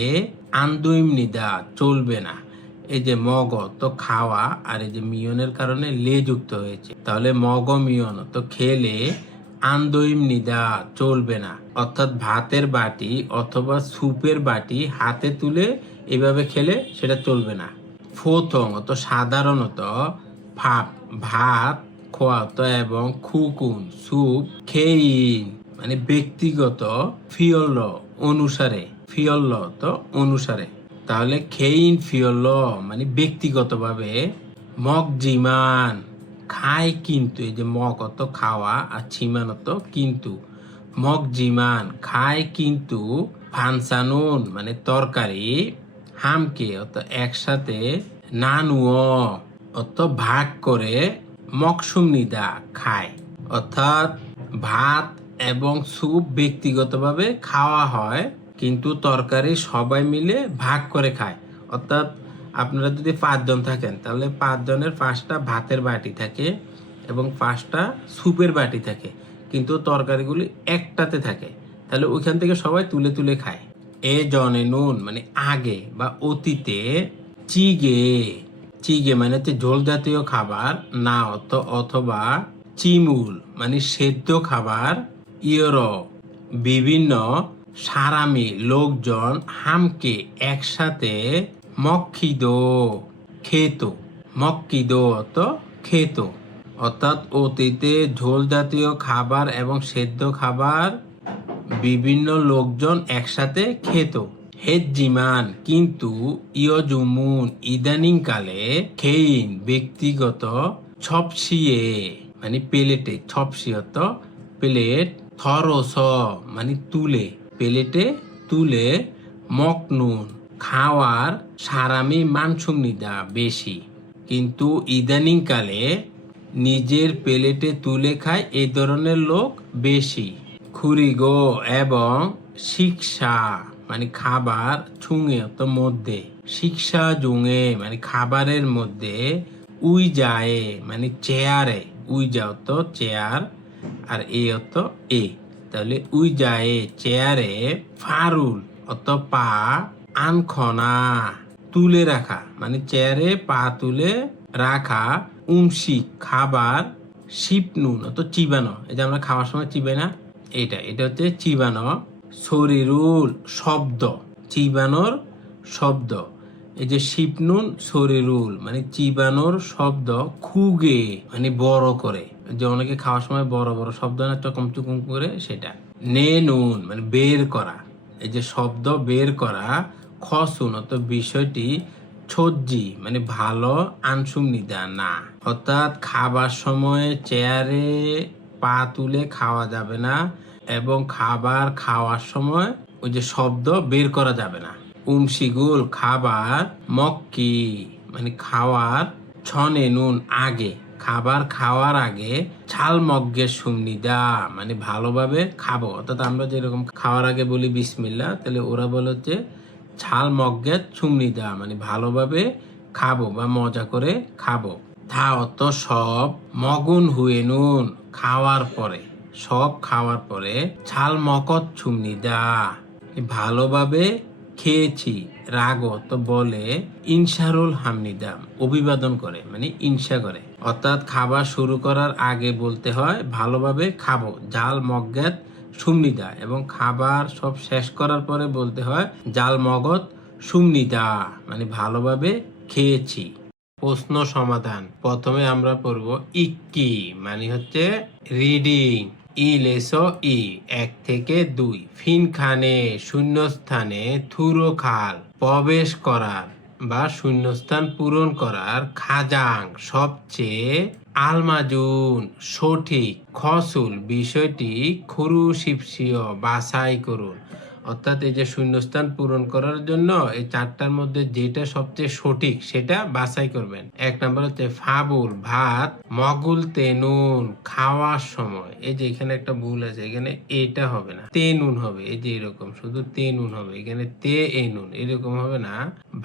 আন্দুইম নিদা চলবে না। এই যে মগ তো খাওয়া আর এই যে মিয়নের কারণে লে যুক্ত হয়েছে, তাহলে মগমিয়ন তো খেলে, আন্দোইম নিদা চলবে না। অর্থাৎ ভাতের বাটি অথবা স্যুপের বাটি হাতে তুলে এভাবে খেলে সেটা চলবে না। ফোথং তো সাধারণত, ভাত ভাত খোয়াত এবং খুকুন স্যুপ, খেইন মানে ব্যক্তিগত, ফিয়ল অনুসারে, ফিয়ল তো অনুসারে, তাহলে খেইন ফিয়ল মানে ব্যক্তিগতভাবে, মগ জিমান খায় কিন্তু, এই যে মগ অত খাওয়া আর ছিমান অত কিন্তু, মগ জিমান খায় কিন্তু, ফানসানুন মানে তরকারি, হামকে অত একসাথে, নানুয় অত ভাগ করে, মকসুম নিদা খায়। অর্থাৎ ভাত এবং স্যুপ ব্যক্তিগতভাবে খাওয়া হয় কিন্তু তরকারি সবাই মিলে ভাগ করে খায়। অর্থাৎ আপনারা যদি 5 জন থাকেন তাহলে 5 জনের 5টা ভাতের বাটি থাকে এবং 5টা স্যুপের বাটি থাকে, কিন্তু তরকারিগুলি একটাতে থাকে, তাহলে ওইখান থেকে সবাই তুলে তুলে খায়। এ জনে নুন মানে আগে বা অতীতে, চিগে, চিগে মানে হচ্ছে ঝোল জাতীয় খাবার, না অথবা চিমুল মানে সেদ্ধ খাবার, ইউরোপ বিভিন্ন সারামি লোকজন হামকে একসাথে মক্কিদো খেত। মক্কিদো অর্থ খেত, অর্থাৎ অতীতে ঝোল জাতীয় খাবার এবং সেদ্ধ খাবার বিভিন্ন লোকজন একসাথে খেত। হেজ্জিমান কিন্তু ইয়জুমুন ইদানিংকালে খেইন ব্যক্তিগত ছপসিয়ে মানে প্লেটে, ছপসি অর্থ প্লেট, থরস মানে তুলে, প্লেটে তুলে মকনুন খাওয়ার সারামি মানসুমনিদা বেশি, কিন্তু ইদানিংকালে নিজের প্লেটে তুলে খায় এই ধরনের লোক বেশি। খুরিগো এবং শিক্ষা মানে খাবার, ছুঁয়ে অত মধ্যে, শিক্ষা জুঙে মানে খাবারের মধ্যে, উই যায় মানে চেয়ারে, উই যাও তো চেয়ার আর এ অত এ, তাহলে উই যায় চেয়ারে, ফারুল অত পা, আনখনা তুলে রাখা মানে চেয়ারে পা তুলে রাখা, উমশিক খাবার, শিপনুন অত চিবানো, এই যে আমরা খাওয়ার সময় চিবাই না, এটা হচ্ছে চিবানো। শরীরুল শব্দ, চিবানোর শব্দ, এই যে শিপনুন শরীরুল মানে চিবানোর শব্দ, খুগে মানে বড় করে, যে অনেকে খাওয়ার সময় বড় বড় শব্দ না চকম চুকুম করে, সেটা। নে নুন মানে বের করা, এই যে শব্দ বের করা। খসুন অত বিষয়টি, ছজ্জি মানে ভালো, আনসুম নিদা না, অর্থাৎ খাবার সময় চেয়ারে পা তুলে খাওয়া যাবে না এবং খাবার খাওয়ার সময় ওই যে শব্দ বের করা যাবে না। উমশিগুল খাবার, মক্কি মানে খাওয়ার, ছনে নুন আগে, খাবার খাওয়ার আগে, ছাল মগ্গের সুমনিদা মানে ভালোভাবে খাবো, অর্থাৎ আমরা যেরকম খাওয়ার আগে বলি বিসমিল্লাহ, তাহলে ওরা বলে হচ্ছে ছাল মগ্গের সুমনিদা মানে ভালোভাবে খাবো বা মজা করে খাবো। থা অত সব, মগুন হুয়ে নুন খাওয়ার পরে, সব খাওয়ার পরে, ছাল মকত সুমনিদা ভালোভাবে খেয়েছি, রাগ তো বলে, ইনসারুল হামনিদাম অভিবাদন করে মানে ইনসা করে, অর্থাৎ খাবার শুরু করার আগে বলতে হয় ভালোভাবে খাবো, জাল মগ্গাত সুমনিদা, এবং খাবার সব শেষ করার পরে বলতে হয় জাল মগত সুমনিদা মানে ভালোভাবে খেয়েছি। প্রশ্ন সমাধান, প্রথমে আমরা পড়ব ইক্কি মানে হচ্ছে রিডিং, ই লেসো ই 1 থেকে 2, ফিনখানে শূন্যস্থানে, থুরো খাল প্রবেশ করার বা শূন্যস্থান পূরণ করার, খাজাং সবচেয়ে, আলমাজুন সঠিক, খসুল বিষয়টি, খুরু শিপসিও বাছাই করুন, অর্থাৎ এই যে শূন্যস্থান পূরণ করার জন্য এই 4টার মধ্যে যেটা সবচেয়ে সঠিক সেটা বাছাই করবেন। 1 নম্বর হচ্ছে ফাবুল ভাত, মগুল তেনুন খাওয়ার সময়, এই যে এখানে একটা ভুল আছে, এখানে এটা হবে না, তেনুন হবে, এই যে এরকম শুধু তেনুন হবে, এখানে তে এ নুন এরকম হবে না।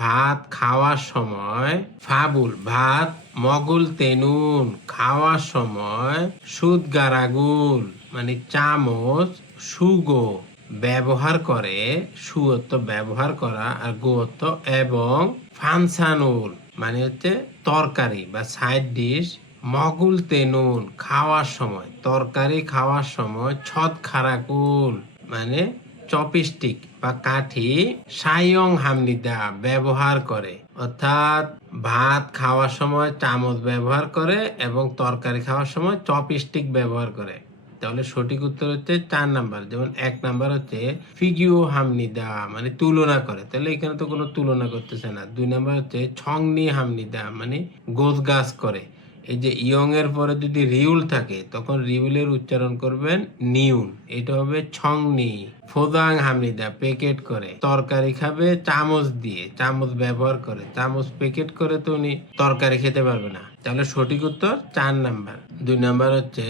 ভাত খাওয়ার সময়, ফাবুল ভাত, মগুল তেনুন খাওয়ার সময়, সুদ গারাগুল মানে চামচ, সুগো ব্যবহার করে, সুয়ত্ব ব্যবহার করা আর গোয়ত্ব এবং, ফানসানুল মানে হচ্ছে তরকারি বা সাইড ডিশ, মগুল তেনুন খাওয়ার সময়, তরকারি খাওয়ার সময়, ছদ খারাকুল মানে চপস্টিক বা কাঠি, সাইয়ং হামনিদা ব্যবহার করে, অর্থাৎ ভাত খাওয়ার সময় চামচ ব্যবহার করে এবং তরকারি খাওয়ার সময় চপস্টিক ব্যবহার করে। তাহলে সঠিক উত্তর হচ্ছে 4 নাম্বার। যেমন 1 নাম্বার হচ্ছে ফিগিও হামনিদা মানে তুলনা করে, তাহলে এখানে তো কোনো তুলনা করতেছে না। 2 নাম্বার হচ্ছে ছংনি হামনিদা মানে গোছগাছ করে, এই যে ইয়ং এর পরে যদি রিউল থাকে তখন রিউলের উচ্চারণ করবেন নিউন, এটা হবে ছংনি। ফোদাং হামনিদা প্যাকেট করে, তরকারি খাবে চামচ দিয়ে, চামচ ব্যবহার করে, চামচ প্যাকেট করে তো উনি তরকারি খেতে পারবে না। তাহলে সঠিক উত্তর 4 নাম্বার। 2 নাম্বার হচ্ছে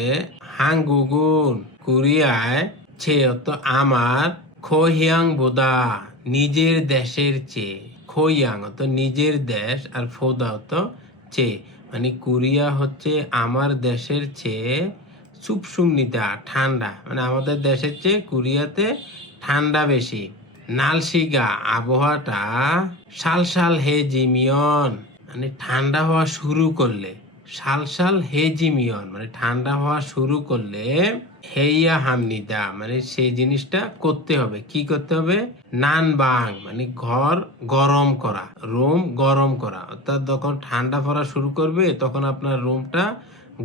হাঙ্গুগুন কোরিয়ায়, ছে তো আমার, খোহিয়াং বোদা নিজের দেশের চেয়ে, খোয়াং তো নিজের দেশ আর ফোদা তো চেয়ে, মানে কোরিয়া হচ্ছে আমার দেশের চেয়ে, সুপসুমনিতা ঠান্ডা মানে আমাদের দেশের চেয়ে কোরিয়াতে ঠান্ডা বেশি। নালশিগা আবহাওয়াটা, সালসাল হে জিমিয়ন মানে ঠান্ডা হওয়া শুরু করলে, সালসাল হে জিমিয়ন মানে ঠান্ডা হওয়া শুরু করলে, হেইয়া হামনিদা মানে সেই জিনিসটা করতে হবে। কি করতে হবে? নান বাং মানে ঘর গরম করা, রুম গরম করা। অর্থাৎ যখন ঠান্ডা পড়া শুরু করবে তখন আপনার রুমটা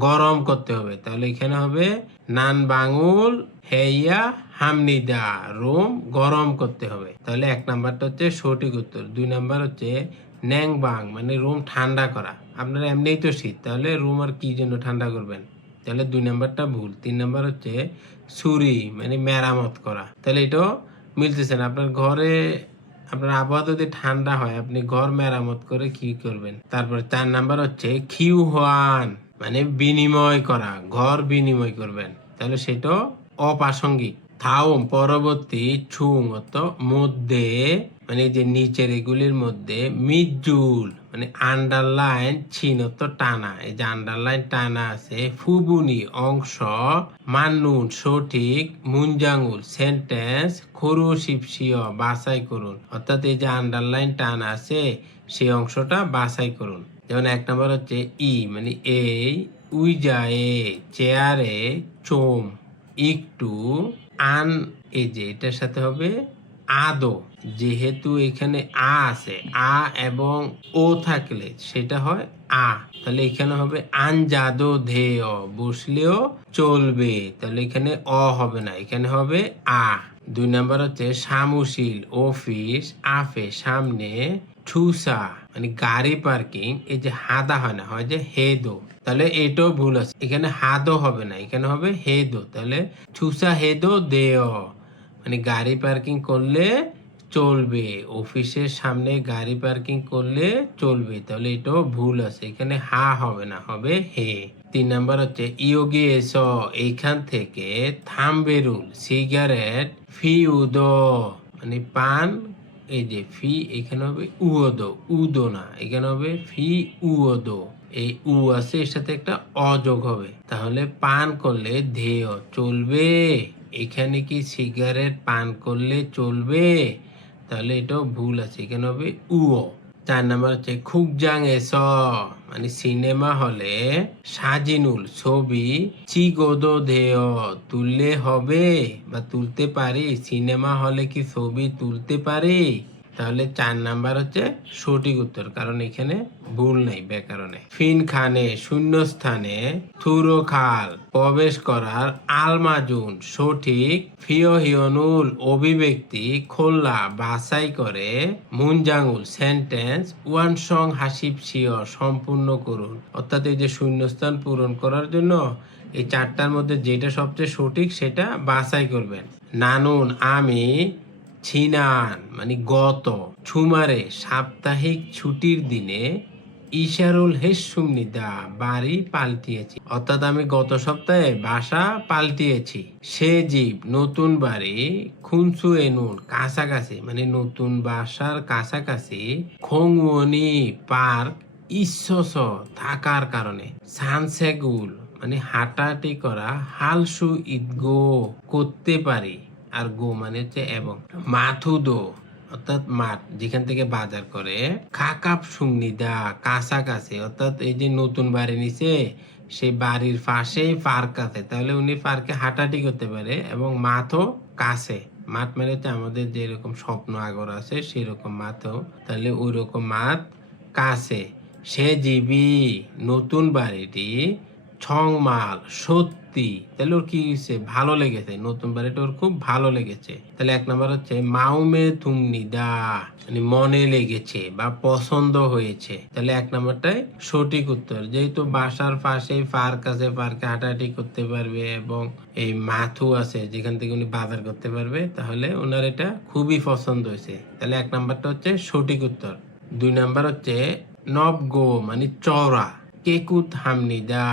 গরম করতে হবে। তাহলে এখানে হবে নান বাঙুল হেইয়া হামনিদা, রুম গরম করতে হবে। তাহলে 1 নাম্বারটা হচ্ছে সঠিক উত্তর। 2 নাম্বার হচ্ছে ন্যাং বাং মানে রুম ঠান্ডা করা। আপনার এমনিই তো শীত, তাহলে রুম আর কি জন্য ঠান্ডা করবেন? তাহলে 2 নাম্বারটা ভুল। 3 নাম্বার হচ্ছে সুরি মানে মেরামত করা। তাহলে এটাও মিলতেছে না। আপনার ঘরে আপনার আবহাওয়া যদি ঠান্ডা হয় আপনি ঘর মেরামত করে কি করবেন? তারপর 4 নাম্বার হচ্ছে খিউ হোয়ান মানে বিনিময় করা, ঘর বিনিময় করবেন। তাহলে সেটাও অপ্রাসঙ্গিক। থাউম পরবর্তী ছুং অত মধ্যে মানে যে নিচের এগুলির মধ্যে মিজুল মানে আন্ডারলাইন চিহ্নত টানা। এই যে আন্ডারলাইন টানা আছে। ফুবুনি অংশ, মান্নুন সঠিক, মুনজাঙ্গুল সেন্টেন্স, খরু শিপসিও বাছাই করুন। অর্থাৎ এই যে আন্ডারলাইন টানা আছে সেই অংশটা বাছাই করুন। যেমন 1 নম্বর হচ্ছে ই মানে এই, উইজায়ে চেয়ারে, চোম একটু, আন এই যে এটার সাথে হবে আদো। যেহেতু এখানে আ আছে, আ এবং ও থাকলে সেটা হয় আ। তাহলে এখানে হবে আনজাদো ধেয়, বসলেও চলবে। তাহলে এখানে অ হবে না, এখানে হবে আ। 2 নাম্বার হচ্ছে সামুশিল অফিস, আফে সামনে, ঠুসা মানে গাড়ি পার্কিং। এই যে হাদা হয় না, হয় যে হেদো। তাহলে এটাও ভুল আছে, এখানে হাদো হবে না, এখানে হবে হেদো। তাহলে ঠুসা হেদো দেয় মানে গাড়ি পার্কিং করলে চলবে, অফিসের সামনে গাড়ি পার্কিং করলে চলবে। তাহলে এটাও ভুল আছে, এখানে হা হবে না, হবে হে। 3 নাম্বার হচ্ছে ইয়োগে এস এইখান থেকে, থামবেরুল সিগারেট, ফি উদো মানে পান। এই যে ফি এখানে হবে উদো, উদো না, এখানে হবে ফি উদো। এই উ আছে এর সাথে একটা অযোগ হবে। তাহলে পান করলে ধেয় চলবে। এখানে কি সিগারেট পান করলে চলবে? তাহলে এটাও ভুল আছে, এখানে হবে উও। 4 নাম্বার হচ্ছে খুকজাং এস মানে সিনেমা হলে, সাজিনুল ছবি, চিগোদো ধেয় তুললে হবে বা তুলতে পারি। সিনেমা হলে কি ছবি তুলতে পারি? তাহলে 4 নাম্বার হচ্ছে সঠিক উত্তর, কারণ এখানে ভুল নাই ব্যাকরণে। ফিন খানে শূন্যস্থানে, থুরো খাল প্রবেশ করার, আলমাজুন সঠিক, ফিওহিয়নুল অভিব্যক্তি, খোল্লা বাছাই করে, মুনজাঙ্গুল সেন্টেন্স, ওয়ানসং হাসিব সিও সম্পূর্ণ করুন। অর্থাৎ এই যে শূন্যস্থান পূরণ করার জন্য এই 4টার মধ্যে যেটা সবচেয়ে সঠিক সেটা বাছাই করবেন। নানুন আমি, ছিনান মানে গত, ছুমারে সাপ্তাহিক ছুটির দিনে, ইশারুল হেসুমনিদা বাড়ি পাল্টিয়েছি। অর্থাৎ আমি গত সপ্তাহে বাসা পাল্টিয়েছি। সে জীব নতুন বাড়ি, খুনসু এনুন কাছাকাছি মানে নতুন বাসার কাছাকাছি, খোংওনি পার্ক ঈশ্বস থাকার কারণে, সানসেগুল মানে হাঁটাহাঁটি করা, হালসু ইদগো করতে পারি, আর গো মানে হচ্ছে এবং, মাথুদো অর্থাৎ মাঠ যেখান থেকে বাজার করে, খাকাপ সুংনিদা কাছাকাছি। অর্থাৎ এই যে নতুন বাড়ি নিছে সেই বাড়ির পাশেই পার্ক আছে, তাহলে উনি পার্কে হাঁটাহাঁটি করতে পারে। এবং মাঠও কাছে, মাঠ মানে হচ্ছে আমাদের যেরকম স্বপ্ন আগর আছে সেরকম মাঠও, তাহলে ওই রকম মাঠ কাছে। সে জীবী নতুন বাড়িটি, ছংমাল সত্যি, তাহলে ওর কি হয়েছে? ভালো লেগেছে, নতুন বাড়িটা ওর খুব ভালো লেগেছে। তাহলে 1 নম্বর হচ্ছে মাউমে তুমনিদা মানে মনে লেগেছে বা পছন্দ হয়েছে। তাহলে 1 নম্বরটাই সঠিক উত্তর। যেহেতু বাসার পাশেই পার্ক আছে, পার্কে হাঁটাহাঁটি করতে পারবে এবং এই মাথু আছে যেখান থেকে উনি বাজার করতে পারবে, তাহলে ওনার এটা খুবই পছন্দ হয়েছে। তাহলে 1 নাম্বারটা হচ্ছে সঠিক উত্তর। 2 নাম্বার হচ্ছে নবগো মানে চওড়া, কেকুত হামনিদা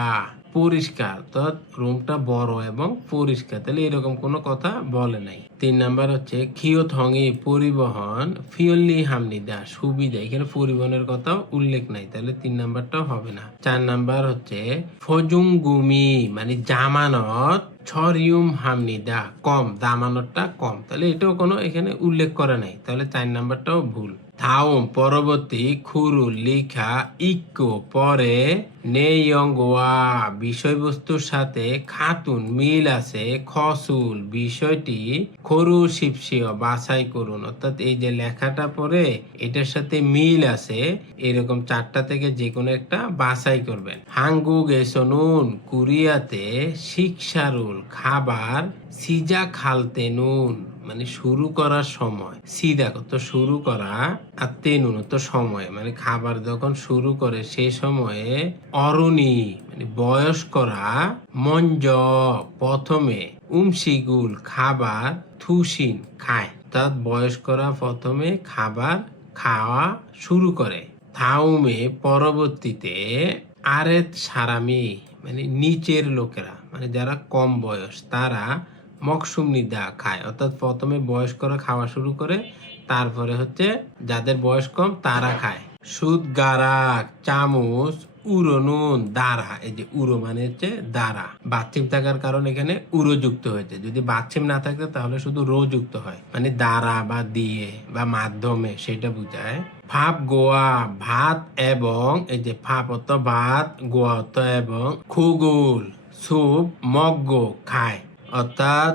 পরিষ্কার, অর্থাৎ রুমটা বড় এবং পরিষ্কার। তাহলে এরকম কোনো কথা বলে নাই। 3 নাম্বার হচ্ছে খিয়ত হঙি পরিবহন, ফিয়লি হামনিদা সুবিধা, এখানে পরিবহনের কথা উল্লেখ নাই, তাহলে 3 নাম্বারটাও হবে না। 4 নাম্বার হচ্ছে ফজুংগুমি মানে জামানত, ছরিউম হামনিদা কম, দামানতটা কম, তাহলে এটাও কোনো এখানে উল্লেখ করা নাই, তাহলে 4 নাম্বারটাও ভুল। থাউম পরবর্তী খুরু লিখা ইক্কো পরে নেইয়ংওয়া বিষয়বস্তুর সাথে খাতুন মিল আছে খসুল বিষয়টি খরু শিপসিও বাছাই করুন। অর্থাৎ এই যে লেখাটা পরে এটার সাথে মিল আছে এরকম 4টা থেকে যে কোনো একটা বাছাই করবেন। হাঙ্গুগ এসনুন কোরিয়াতে শিক্ষারুল খাবার সিজা খালতে নুন মানে শুরু করার সময়, সিদা তো শুরু করা আর তেনুন তো সময়, মানে খাবার যখন শুরু করে সেই সময়ে অরুণী মানে বয়স্করা মঞ্জ প্রথমে উমশিগুল খাবার থুসিন খায়, অর্থাৎ বয়স্করা প্রথমে খাবার খাওয়া শুরু করে। থাউমে পরবর্তীতে আরেত সারামি মানে নিচের লোকেরা মানে যারা কম বয়স তারা মকসুম নিদা খায়, অর্থাৎ প্রথমে বয়স্করা খাওয়া শুরু করে তারপরে হচ্ছে যাদের বয়স কম তারা খায়। সুদ গারাক চামচ উড়নুন দ্বারা, এই যে উড়ো মানে হচ্ছে দ্বারা, বাচ্চিম থাকার কারণে এখানে উড়ো যুক্ত হয়েছে, যদি বাচ্চিম না থাকতো তাহলে শুধু রো যুক্ত হয়, মানে দ্বারা বা দিয়ে বা মাধ্যমে সেটা বুঝায়। ফাপ গোয়া ভাত এবং, এই যে ফাপ অত ভাত গোয়া অত এবং, খুগুল সুপ মগ্গ খায়, অর্থাৎ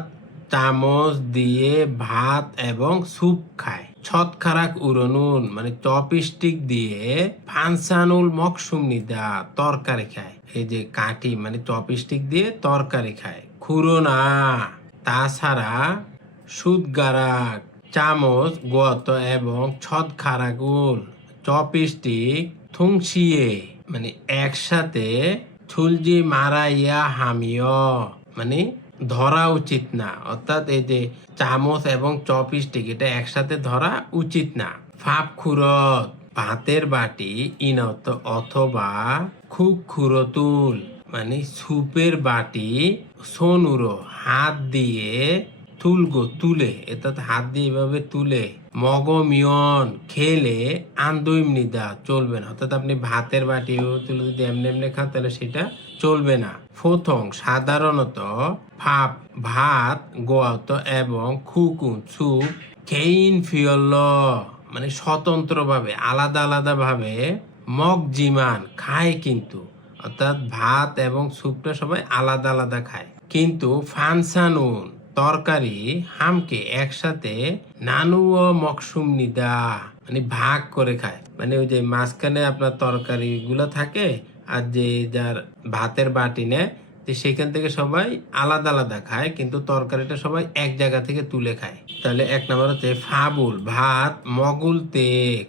চামচ দিয়ে ভাত এবং স্যুপ খায়। ছটখারাক উড়নুন মানে চপস্টিক দিয়ে ফানসানুল মকসুম নিদা তরকারি খায়, এই যে কাঠি মানে চপস্টিক দিয়ে তরকারি খায়। খুরোনা তাছাড়া সুদগারাক চামচ গত এবং ছটখারাগুল চপস্টিক থুংসিয়ে মানে একসাথে ছুলজি মারাইয়া হামিয় মানে ধরা উচিত না, অর্থাৎ এই যে চামচ এবং চপস্টিক এটা একসাথে ধরা উচিত না। ফাপ খুরত ভাতের বাটি ইনত অথবা খুক খুরতুল মানে সুপের বাটি সোনুরো হাত দিয়ে তুলগো তুলে, অর্থাৎ হাত দিয়ে এভাবে তুলে মগমিয়ন খেলে আন্দোইম নিদা চলবে না, অর্থাৎ আপনি ভাতের বাটি তুলে যদি এমনি এমনি খান তাহলে সেটা চলবে না। ফোথং সাধারণত ফাপ ভাত গোয়াত এবং খুকুন সুপ খেইন ফিয়ল মানে স্বতন্ত্রভাবে আলাদা আলাদা ভাবে মগ জিমান খায়, কিন্তু অর্থাৎ ভাত এবং স্যুপটা সবাই আলাদা আলাদা খায়, কিন্তু ফানসানুন তরকারি হামকে একসাথে নানু ও মকসুম নিদা মানে ভাগ করে খায়, মানে ওই যে মাঝখানে আপনার তরকারি গুলো থাকে আর যে যার ভাতের বাটি নেয় সেখান থেকে সবাই আলাদা আলাদা খায়, কিন্তু তরকারিটা সবাই এক জায়গা থেকে তুলে খায়। তাহলে 1 নম্বর হচ্ছে ফাবুল ভাত মগুলতে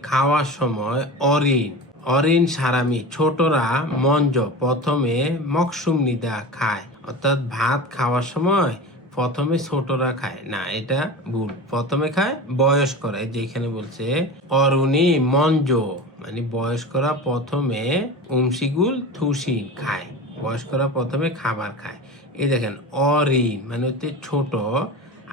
খাওয়ার সময় অরিন অরিন সারামি ছোটরা মঞ্জ প্রথমে মকসুম নিদা খায়, অর্থাৎ ভাত খাওয়ার সময় প্রথমে ছোটরা খায় না, এটা ভুল, প্রথমে খায় বয়স্করা, যেখানে বলছে অরুণী মঞ্জ মানে বয়স্করা প্রথমে উমশিগুল থুসি খায়, বয়স্করা প্রথমে খাবার খায়। এই দেখেন অরিন মানে হচ্ছে ছোট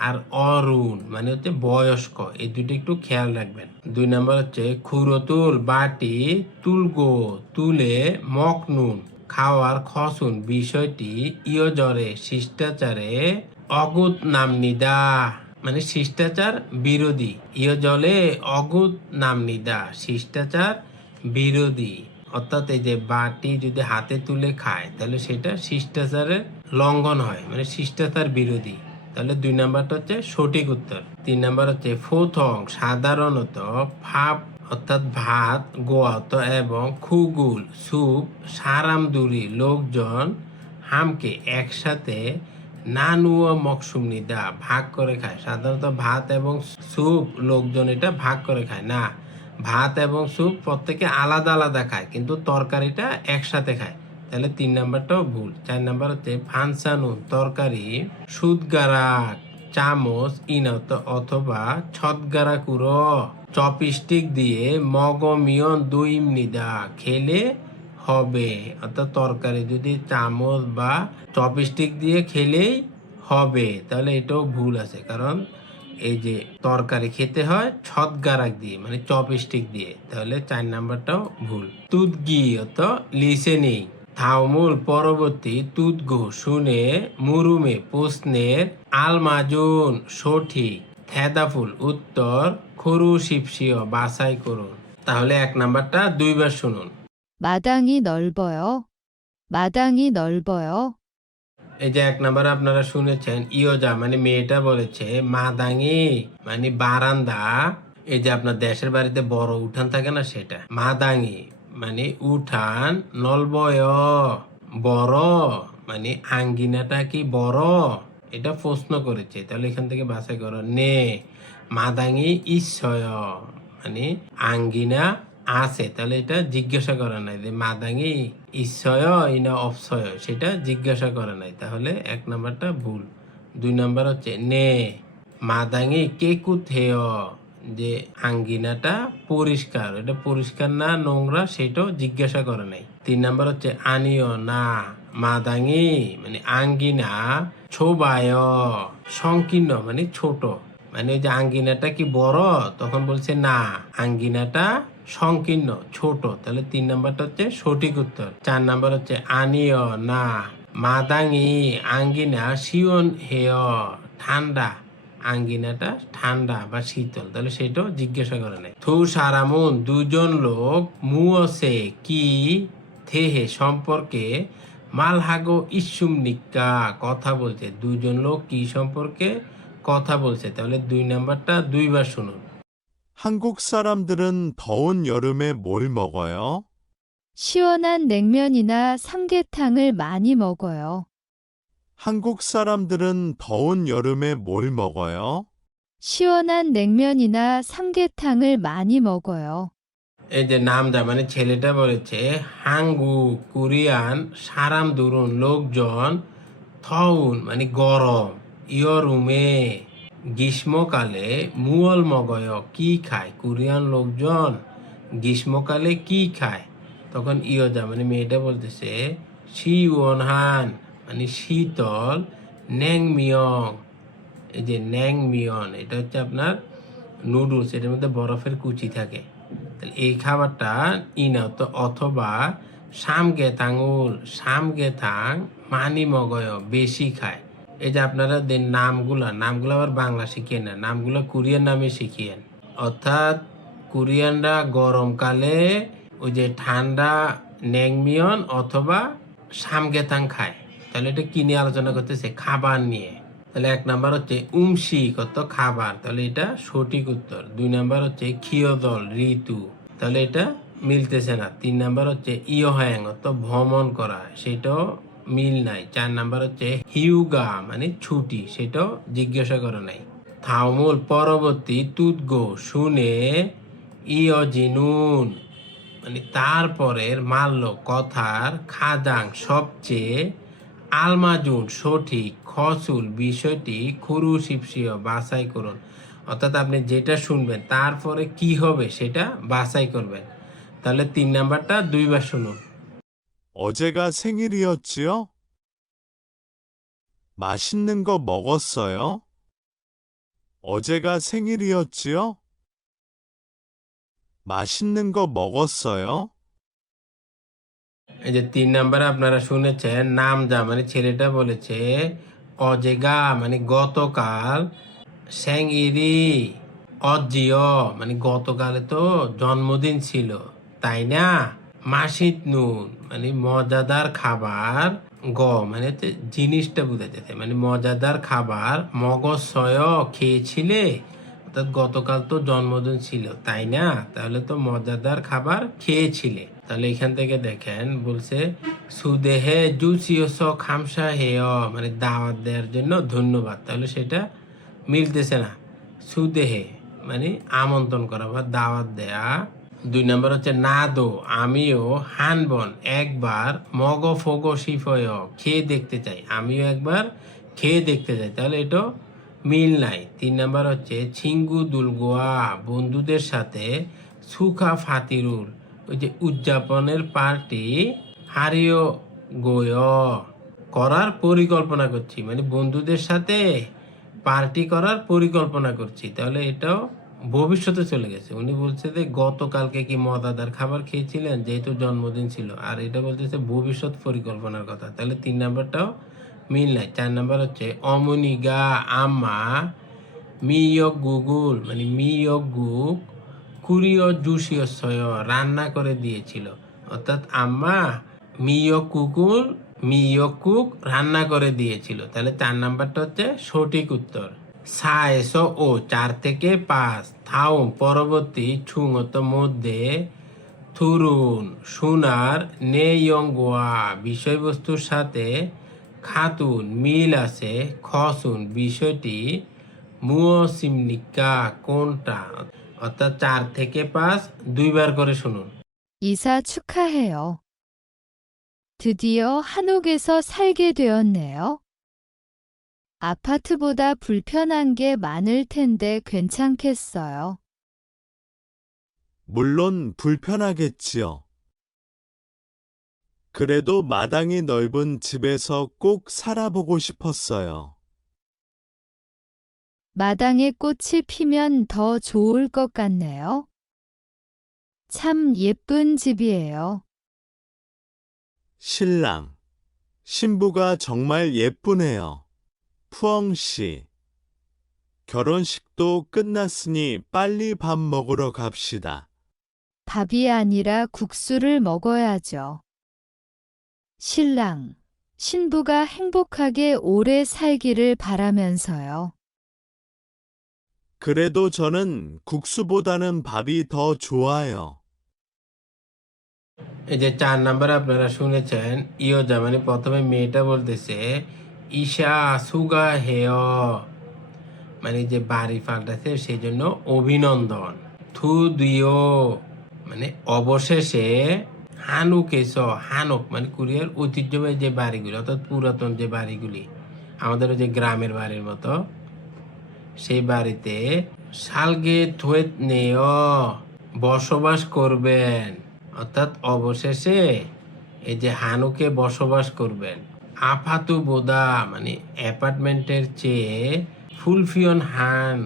আর অরুণ মানে হচ্ছে বয়স্ক, এই দুটো একটু খেয়াল রাখবেন। 2 নম্বর হচ্ছে খুরতুল বাটি তুলগো তুলে মকনুন খাওয়ার খসুন বিষয়টি ইয়জরে শিষ্টাচারে অগুত নামনিদা মানে শিষ্টাচার বিরোধী, ইয়জলে অগুত নামনিদা শিষ্টাচার বিরোধী, অর্থাৎ এই যে বাটি যদি হাতে তুলে খায় তাহলে সেটা শিষ্টাচারের লঙ্ঘন হয় মানে শিষ্টাচার বিরোধী, তাহলে 2 নাম্বারটা হচ্ছে সঠিক উত্তর। 3 নাম্বার হচ্ছে ফোথং সাধারণত ফাপ অর্থাৎ ভাত গোয়াত এবং খুগুল সুপ সারামদুরি লোকজন হামকে একসাথে নানু ও মকসুম নিদা ভাগ করে খায়, সাধারণত ভাত এবং স্যুপ লোকজন এটা ভাগ করে খায় না, ভাত এবং স্যুপ প্রত্যেকে আলাদা আলাদা খায় কিন্তু তরকারিটা একসাথে খায়, তাহলে 3 নাম্বারটাও ভুল। 4 নাম্বার হচ্ছে ফানসানুন তরকারি সুদগারাক চামচ ইনত অথবা ছদগারা কুরো চপস্টিক দিয়ে মগমিয়ন দুইম নিদা খেলে হবে, অর্থাৎ তরকারি যদি চামচ বা চপস্টিক দিয়ে খেলেই হবে, তাহলে এটাও ভুল আছে, কারণ এই যে তরকারি খেতে হয় ছদগারাক দিয়ে মানে চপস্টিক দিয়ে, তাহলে 4 নাম্বারটাও ভুল। তুদগি অত লিসেনিং থাউমুল পরবর্তী তুদগো শুনে মুরুমে প্রশ্নের আলমাজুন সঠিক হেদাফুল উত্তর খুরুশিপসিও বাছাই করুন। তাহলে 1 নাম্বারটা 2 বার শুনুন। 마당이 넓어요. 마당이 넓어요. এই যে 1 নাম্বার আপনারা শুনেছেন, ইয়োজা মানে মেয়েটা বলেছে, মাদাঙি মানে বারান্দা। এই যে আপনার দেশের বাড়িতে বড় উঠান থাকে না, সেটা মাদাঙি মানে উঠান, নলবয় বড় মানে আঙ্গিনাটা কি বড়, এটা প্রশ্ন করেছে। তাহলে এখান থেকে বাছাই করো। নে মাদাঙি ইচ্ছয় মানে আঙ্গিনা আছে, তাহলে এটা জিজ্ঞাসা করে নাই যে মাদাঙি ইচ্ছয় ইনা অপসয়, সেটা জিজ্ঞাসা করে নাই। তাহলে 1 নাম্বারটা ভুল। 2 নাম্বার হচ্ছে নে মাদাঙি কে কুথেয়, যে আঙ্গিনাটা পরিষ্কার, এটা পরিষ্কার না নোংরা সেটাও জিজ্ঞাসা করে নাই। 3 নাম্বার হচ্ছে আনিও না মাদাঙি মানে আঙ্গিনা ছোবায় সংকীর্ণ মানে ছোট, মানে ওই যে আঙ্গিনাটা কি বড়, তখন বলছে না আঙ্গিনাটা সংকীর্ণ ছোট। তাহলে 3 নাম্বারটা হচ্ছে সঠিক উত্তর। 4 নাম্বার হচ্ছে আনিও না মাদাঙি আঙ্গিনা শিওন হেয় ঠান্ডা, আঙ্গিনাটা ঠান্ডা বা শীতল, তাহলে সেটাও জিজ্ঞাসা করে নাই। থু সারামুন 2 জন লোক মুয়সে কি থেহে সম্পর্কে মালহাগো ইসুম নিক্কা কথা বলছে। 2 জন লোক কি সম্পর্কে কথা বলছে। তাহলে 2 নাম্বারটা 2 বার শুনুন। 한국 사람들은 더운 여름에 뭘 먹어요? 시원한 냉면이나 삼계탕을 많이 먹어요. 한국 사람들은 더운 여름에 뭘 먹어요? 시원한 냉면이나 삼계탕을 많이 먹어요. এই যে নামদা মানে ছেলেটা বলেছে, হাঙ্গু কোরিয়ান সারাম দুরুন লোকজন, থউন মানে গরম, ইয়রুমে গ্রীষ্মকালে, মুয়ল মগয় কি খায়, কোরিয়ান লোকজন গ্রীষ্মকালে কি খায়। তখন ইয়োজা মানে মেয়েটা বলতেছে, শিওনহান মানে শীতল, ন্যাংমিয়ং এই যে ন্যাংমিয়ন এটা হচ্ছে আপনার নুডলস, এটার মধ্যে বরফের কুচি থাকে। তাহলে এই খাবারটা ইনাত অথবা সামগে তাঙুল সামগে থাং মানি মগয় বেশি খায়। এই যে আপনারা নামগুলা আবার বাংলা শিখিয়ে না, নামগুলো কোরিয়ান নামে শিখিয়েন। অর্থাৎ কোরিয়ানরা গরমকালে ওই যে ঠান্ডা ন্যাংমিয়ন অথবা সামগেতাং খায়। তাহলে এটা কি নিয়ে আলোচনা করতেছে, খাবার নিয়ে। তাহলে 1 নাম্বার হচ্ছে উমশি কত খাবার, তাহলে এটা সঠিক উত্তর। 2 নাম্বার হচ্ছে খিয়দল ঋতু, তাহলে এটা মিলতেছে না। 3 নাম্বার হচ্ছে ইয়হ্যাং অত ভ্রমণ করা, সেটাও মিল নাই। 4 নাম্বার হচ্ছে হিউগা মানে ছুটি, সেটাও জিজ্ঞাসা করে নাই। থাউমুল পরবর্তী তুদগো শুনে ইয়জিনুন মানে তারপরের মাল্য কথার খাদাং সবচেয়ে, আলমাজুন সঠিক, খসুল বিষয়টি খুরুশিপসিও বাছাই করুন। অর্থাৎ আপনি যেটা শুনবেন তারপরে কি হবে সেটা বাছাই করবেন। তাহলে 3 নাম্বারটা 2 বার শুনুন। 어제가 생일이었지요? 맛있는 거 먹었어요? 어제가 생일이었지요? 맛있는 거 먹었어요? এই যে 3 নাম্বারে আপনারা শুনেছেন, নামজা মানে ছেলেটা বলেছে, অজেগা মানে গতকাল, স্যাংইরি অজিও মানে গতকালে তো জন্মদিন ছিল তাই না, মাসিদ নুন মানে মজাদার খাবার, গ মানে হচ্ছে জিনিসটা বুঝাইতেছে মানে মজাদার খাবার, মগজসয় খেয়েছিলে, অর্থাৎ গতকাল তো জন্মদিন ছিল তাই না, তাহলে তো মজাদার খাবার খেয়েছিলে। তাহলে এখান থেকে দেখেন বলছে সুদেহে জুসিওস খামসা হেয় মানে দাওয়াত দেওয়ার জন্য ধন্যবাদ, তাহলে সেটা মিলতেছে না। সুদেহে মানে আমন্ত্রণ করা বা দাওয়াত দেয়া। 2 নাম্বার হচ্ছে না দো আমিও হানবন একবার, মগ ফগো শিফয় খেয়ে দেখতে চাই, আমিও একবার খেয়ে দেখতে চাই, তাহলে এটা মিল নাই। 3 নাম্বার হচ্ছে ছিঙ্গু দুলগোয়া বন্ধুদের সাথে, সুখা ফাতিরুল ওই যে উদযাপনের পার্টি, হারিও গোয় করার পরিকল্পনা করছি মানে বন্ধুদের সাথে পার্টি করার পরিকল্পনা করছি, তাহলে এটাও ভবিষ্যতে চলে গেছে। উনি বলছে যে গতকালকে কি মজাদার খাবার খেয়েছিলেন যেহেতু জন্মদিন ছিল, আর এটা বলতেছে ভবিষ্যৎ পরিকল্পনার কথা, তাহলে 3 নাম্বারটাও মিল নাই। 4 নাম্বার হচ্ছে অমনিগা আম্মা মিয়ক গুগুল মানে মিয়ক গুক কুরিয় জুসিয়সয় রান্না করে দিয়েছিল। অর্থাৎ আম্মা মিয়ক কুক রান্না করে দিয়েছিল। তাহলে 4 নাম্বারটা হচ্ছে সঠিক উত্তর। 4 থেকে 5 থাউম পরবর্তী ছুঙত মধ্যে থুরুন সোনার নেয়ঙ্গোয়া বিষয়বস্তুর সাথে খাতুন মিল আছে। খসুন বিষয়টি মুয়সিমনিকা কোনটা? অর্থাৎ 4 থেকে 5 দুইবার করে শুনুন। 이사 축하해요. 드디어 한옥에서 살게 되었네요. 아파트보다 불편한 게 많을 텐데 괜찮겠어요. 물론 불편하겠지요. 그래도 마당이 넓은 집에서 꼭 살아보고 싶었어요. 마당에 꽃이 피면 더 좋을 것 같네요. 참 예쁜 집이에요. 신랑, 신부가 정말 예쁘네요. 푸엉 씨, 결혼식도 끝났으니 빨리 밥 먹으러 갑시다. 밥이 아니라 국수를 먹어야죠. 신랑, 신부가 행복하게 오래 살기를 바라면서요. 그래도 저는 국수보다는 밥이 더 좋아요. এই যে 4 নাম্বার আপনারা শুনেছেন, ইয়োজা মানে প্রথমে মেয়েটা বলতেছে ঈশা সুগা হেয় মানে যে বাড়ি পাল্টাছে সেই জন্য অভিনন্দন। থু দিও মানে অবশেষে হানুক মানে কোরিয়ার ঐতিহ্যবাহী যে বাড়িগুলি অর্থাৎ পুরাতন যে বাড়িগুলি আমাদের যে গ্রামের বাড়ির মতো সেই বাড়িতে সালগে থুয়েত নেয় বসবাস করবেন। অর্থাৎ অবশেষে এই যে হানুকে বসবাস করবেন। আফাতু বোদা মানে অ্যাপার্টমেন্টের চেয়ে ফুলফিয়ন হান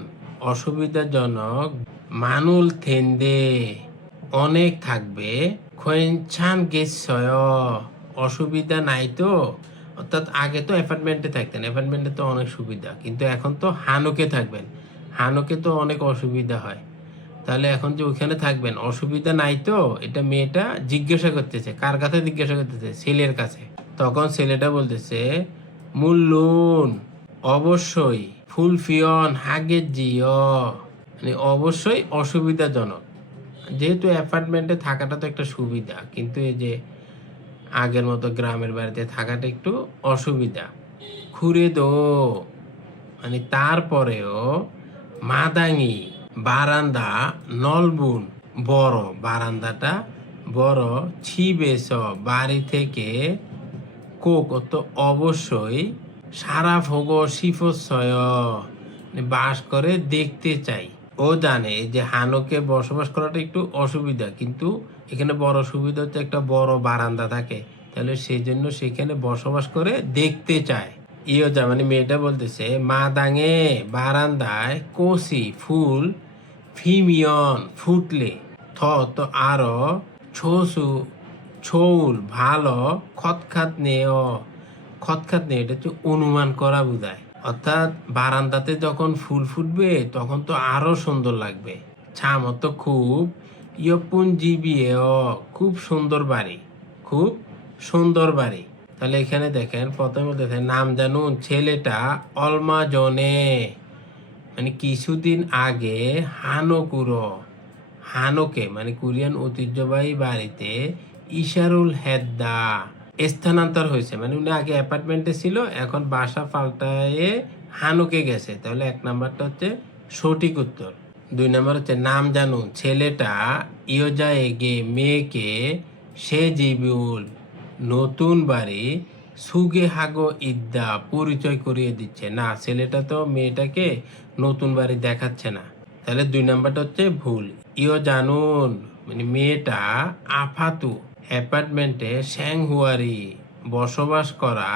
অসুবিধাজনক মানুল থেন্দে অনেক থাকবে। খোয়েনছান গেছয় অসুবিধা নাই তো। অর্থাৎ আগে তো অ্যাপার্টমেন্টে থাকতেন, অ্যাপার্টমেন্টে তো অনেক সুবিধা, কিন্তু এখন তো হানুকে থাকবেন, হানুকে তো অনেক অসুবিধা হয়। তাহলে এখন যে ওইখানে থাকবেন অসুবিধা নাই তো, এটা মেয়েটা জিজ্ঞাসা করতেছে। কার কাছে জিজ্ঞাসা করতেছে? ছেলের কাছে। তখন ছেলেটা বলতেছে মূল্যুন অবশ্যই ফুলফিয়ন হাগে জিও মানে অবশ্যই অসুবিধাজনক। যেহেতু অ্যাপার্টমেন্টে থাকাটা তো একটা সুবিধা, কিন্তু এই যে আগের মতো গ্রামের বাড়িতে থাকাটা একটু অসুবিধা। খুঁড়ে দো মানে তারপরেও মাদাঙি বারান্দা নলবুন বড়, বারান্দাটা বড়। ছিবেস বাড়ি থেকে কোক তো অবশ্যই সারা ভোগ শিফসয় বাস করে দেখতে চাই। ও জানে যে হানুকে বসবাস করাটা একটু অসুবিধা, কিন্তু এখানে বড় সুবিধা হচ্ছে একটা বড় বারান্দা থাকে, তাহলে সেই জন্য সেখানে বসবাস করে দেখতে চায়। ইয়োজা মানে মেয়েটা বলতেছে মাদাঙে বারান্দায় কোসি ফুল ফিমিয়ন ফুটলে তো আরো ছৌল ভালো খতখাত নেয় এটা হচ্ছে অনুমান করা বোঝায়। অর্থাৎ বারান্দাতে যখন ফুল ফুটবে তখন তো আরো সুন্দর লাগবে। ছাম তো খুব ইয়পুন জিবিয়ে খুব সুন্দর বাড়ি, খুব সুন্দর বাড়ি। তাহলে এখানে দেখেন প্রথমে দেখেন নাম জানুন ছেলেটা অলমা জনে মানে কিছুদিন আগে হানোকে মানে কোরিয়ান ঐতিহ্যবাহী বাড়িতে ইশারুল হেদ্দা স্থানান্তর হয়েছে। মানে উনি আগে অ্যাপার্টমেন্টে ছিল, এখন বাসা পাল্টায়ে হানুকে গেছে। তাহলে 1 নাম্বারটা হচ্ছে সঠিক উত্তর। 2 নাম্বার হচ্ছে নাম জানুন ছেলেটা ইয়োজা এগে মেয়েকে সে জিবিউল নতুন বাড়ি সুগে হাগো ইদ্দা পরিচয় করিয়ে দিচ্ছে। না, ছেলেটা তো মেয়েটাকে নতুন বাড়ি দেখাচ্ছে না। তাহলে 2 নাম্বারটা হচ্ছে ভুল। ইও জানুন মানে মেয়েটা আফাতু অ্যাপার্টমেন্টে শ্যাংহুয়ারি বসবাস করা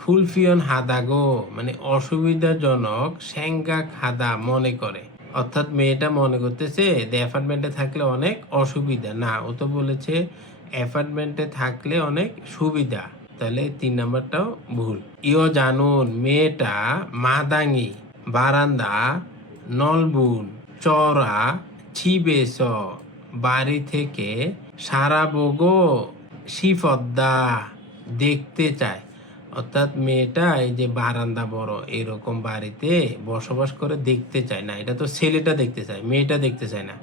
ফুলফিয়ন হাদাগো মানে অসুবিধাজনক শ্যাঙ্গা খাদা মনে করে। অর্থাৎ মেয়েটা মনে করতেছে যে অ্যাপার্টমেন্টে থাকলে অনেক অসুবিধা। না, ও তো বলেছে অ্যাপার্টমেন্টে থাকলে অনেক সুবিধা। তাহলে 3 নাম্বারটাও ভুল। ইও জানুন মেয়েটা মাদাঙি বারান্দা নলবুন চড়া ছিবেছ বাড়ি থেকে সারা বগো শিফদ্দা দেখতে চায়। অর্থাৎ মেয়েটা এই যে বারান্দা বড় এরকম বাড়িতে বসবাস করে দেখতে চায় না, এটা তো ছেলেটা দেখতে চায়, মেয়েটা দেখতে চায় না।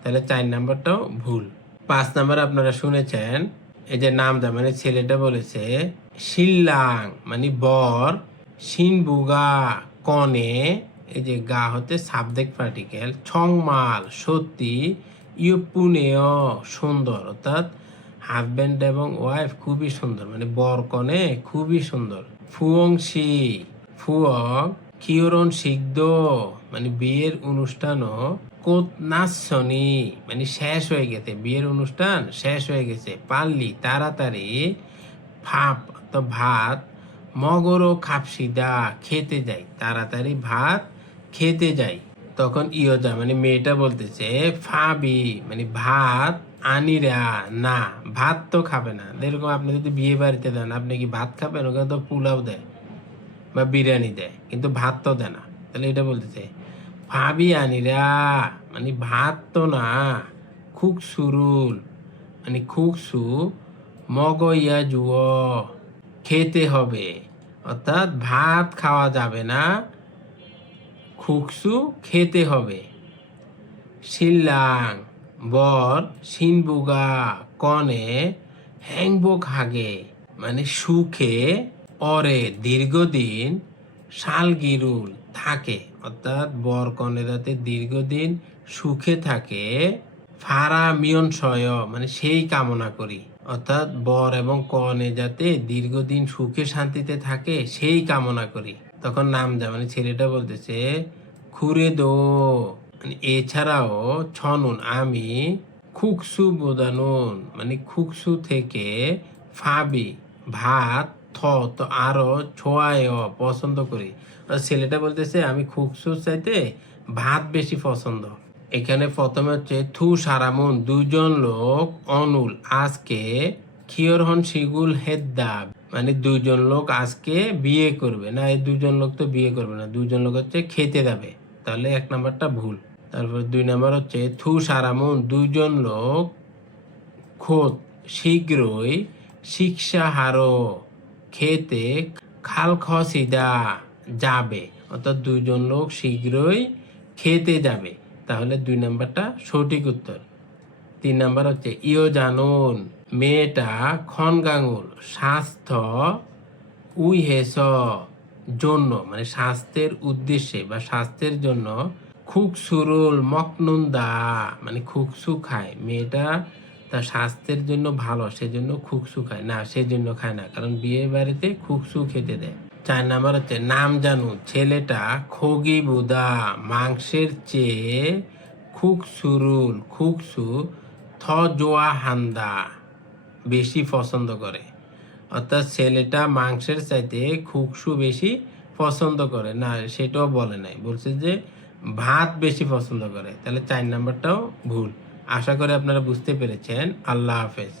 তাহলে 4 নাম্বারটাও ভুল। 5 নাম্বার আপনারা শুনেছেন, এই যে নামটা মানে ছেলেটা বলেছে শিল্লাং মানে বর, সিনবুগা কনে, এই যে গা হতে সাবজেক্ট পার্টিকেল, ছংমাল সত্যি, ইউপুনেয় সুন্দর, অর্থাৎ হাজব্যান্ড এবং ওয়াইফ খুবই সুন্দর, মানে বর কনে খুবই সুন্দর। ফুয়ংশি ফুয়ং কিয়রন সিদ্ধ মানে বিয়ের অনুষ্ঠানও কোত নাচনি মানে শেষ হয়ে গেছে, বিয়ের অনুষ্ঠান শেষ হয়ে গেছে। পারলি তাড়াতাড়ি ভাপ তো ভাত, মগরও খাপসিদা খেতে যাই, তাড়াতাড়ি ভাত খেতে যাই। তখন ইয়োজা মানে মেয়েটা বলতেছে ফাবি মানে ভাত আনিরা না, ভাত তো খাবে না। এরকম আপনি যদি বিয়ে বাড়িতে দেন, আপনি কি ভাত খাবেন? ওখানে তো পোলাও দেয় বা বিরিয়ানি দেয়, কিন্তু ভাত তো দেয় না। তাহলে এটা বলতেছে ফাবি আনিরা মানে ভাত তো না, খুক সুরুল মানে খুকসু, মগইয়া জুয় খেতে হবে, অর্থাৎ ভাত খাওয়া যাবে না, খুকসু খেতে হবে। শিল্লাং বর, সিনবুগা কনে, হ্যাংবক হাগে মানে সুখে, অরে দীর্ঘদিন, শালগিরুল থাকে, অর্থাৎ বর কনে যাতে দীর্ঘদিন সুখে থাকে, ফারা মিয়ন সয় মানে সেই কামনা করি, অর্থাৎ বর এবং কনে যাতে দীর্ঘদিন সুখে শান্তিতে থাকে সেই কামনা করি। তখন নাম যা মানে ছেলেটা বলতেছে খুরে দো মানে এছাড়াও ছনুন আমি, খুকসু বোদানুন মানে খুকসু থেকে, ফাবি ভাত, থ তো আরো, ছোয়ায় পছন্দ করি। আর ছেলেটা বলতেছে আমি খুকসুর চাইতে ভাত বেশি পছন্দ। এখানে প্রথমে হচ্ছে থু সারামুন দুজন লোক, অনুল আজকে, খিয়রহন শিগুল হেদ্দা মানে দুজন লোক আজকে বিয়ে করবে না, এই দুজন লোক তো বিয়ে করবে না, দুজন লোক হচ্ছে খেতে যাবে। তাহলে 1 নাম্বারটা ভুল। তারপর 2 নাম্বার হচ্ছে থু সারামুন দুজন লোক, খোদ শীঘ্রই, শিক্ষা হারো খেতে, খাল খসিদা যাবে, অর্থাৎ দুজন লোক শীঘ্রই খেতে যাবে। তাহলে 2 নাম্বারটা সঠিক উত্তর। 3 নাম্বার হচ্ছে ইও জানুন মেয়েটা খনগাঙুল স্বাস্থ্য, উই হেস জন্য মানে স্বাস্থ্যের উদ্দেশ্যে বা স্বাস্থ্যের জন্য, খুক সুরুল মকনুন্দা মানে খুকসু খায়, মেয়েটা তার স্বাস্থ্যের জন্য ভালো সেজন্য খুকসু খায় না, সেজন্য খায় না, কারণ বিয়ে বাড়িতে খুকসু খেতে দেয়। 4 নাম্বার হচ্ছে নাম জানু ছেলেটা খগি বুদা মাংসের চেয়ে, খুক সুরুল খুকসু, থ জোয়া হান্দা বেশি পছন্দ করে, অর্থাৎ ছেলেটা মাংসের চাইতে খুকসু বেশি পছন্দ করে না, সেটাও বলে নাই, বলছে যে ভাত বেশি পছন্দ করে। তাহলে 4 নাম্বারটাও ভুল। আশা করি আপনারা বুঝতে পেরেছেন। আল্লাহ হাফেজ।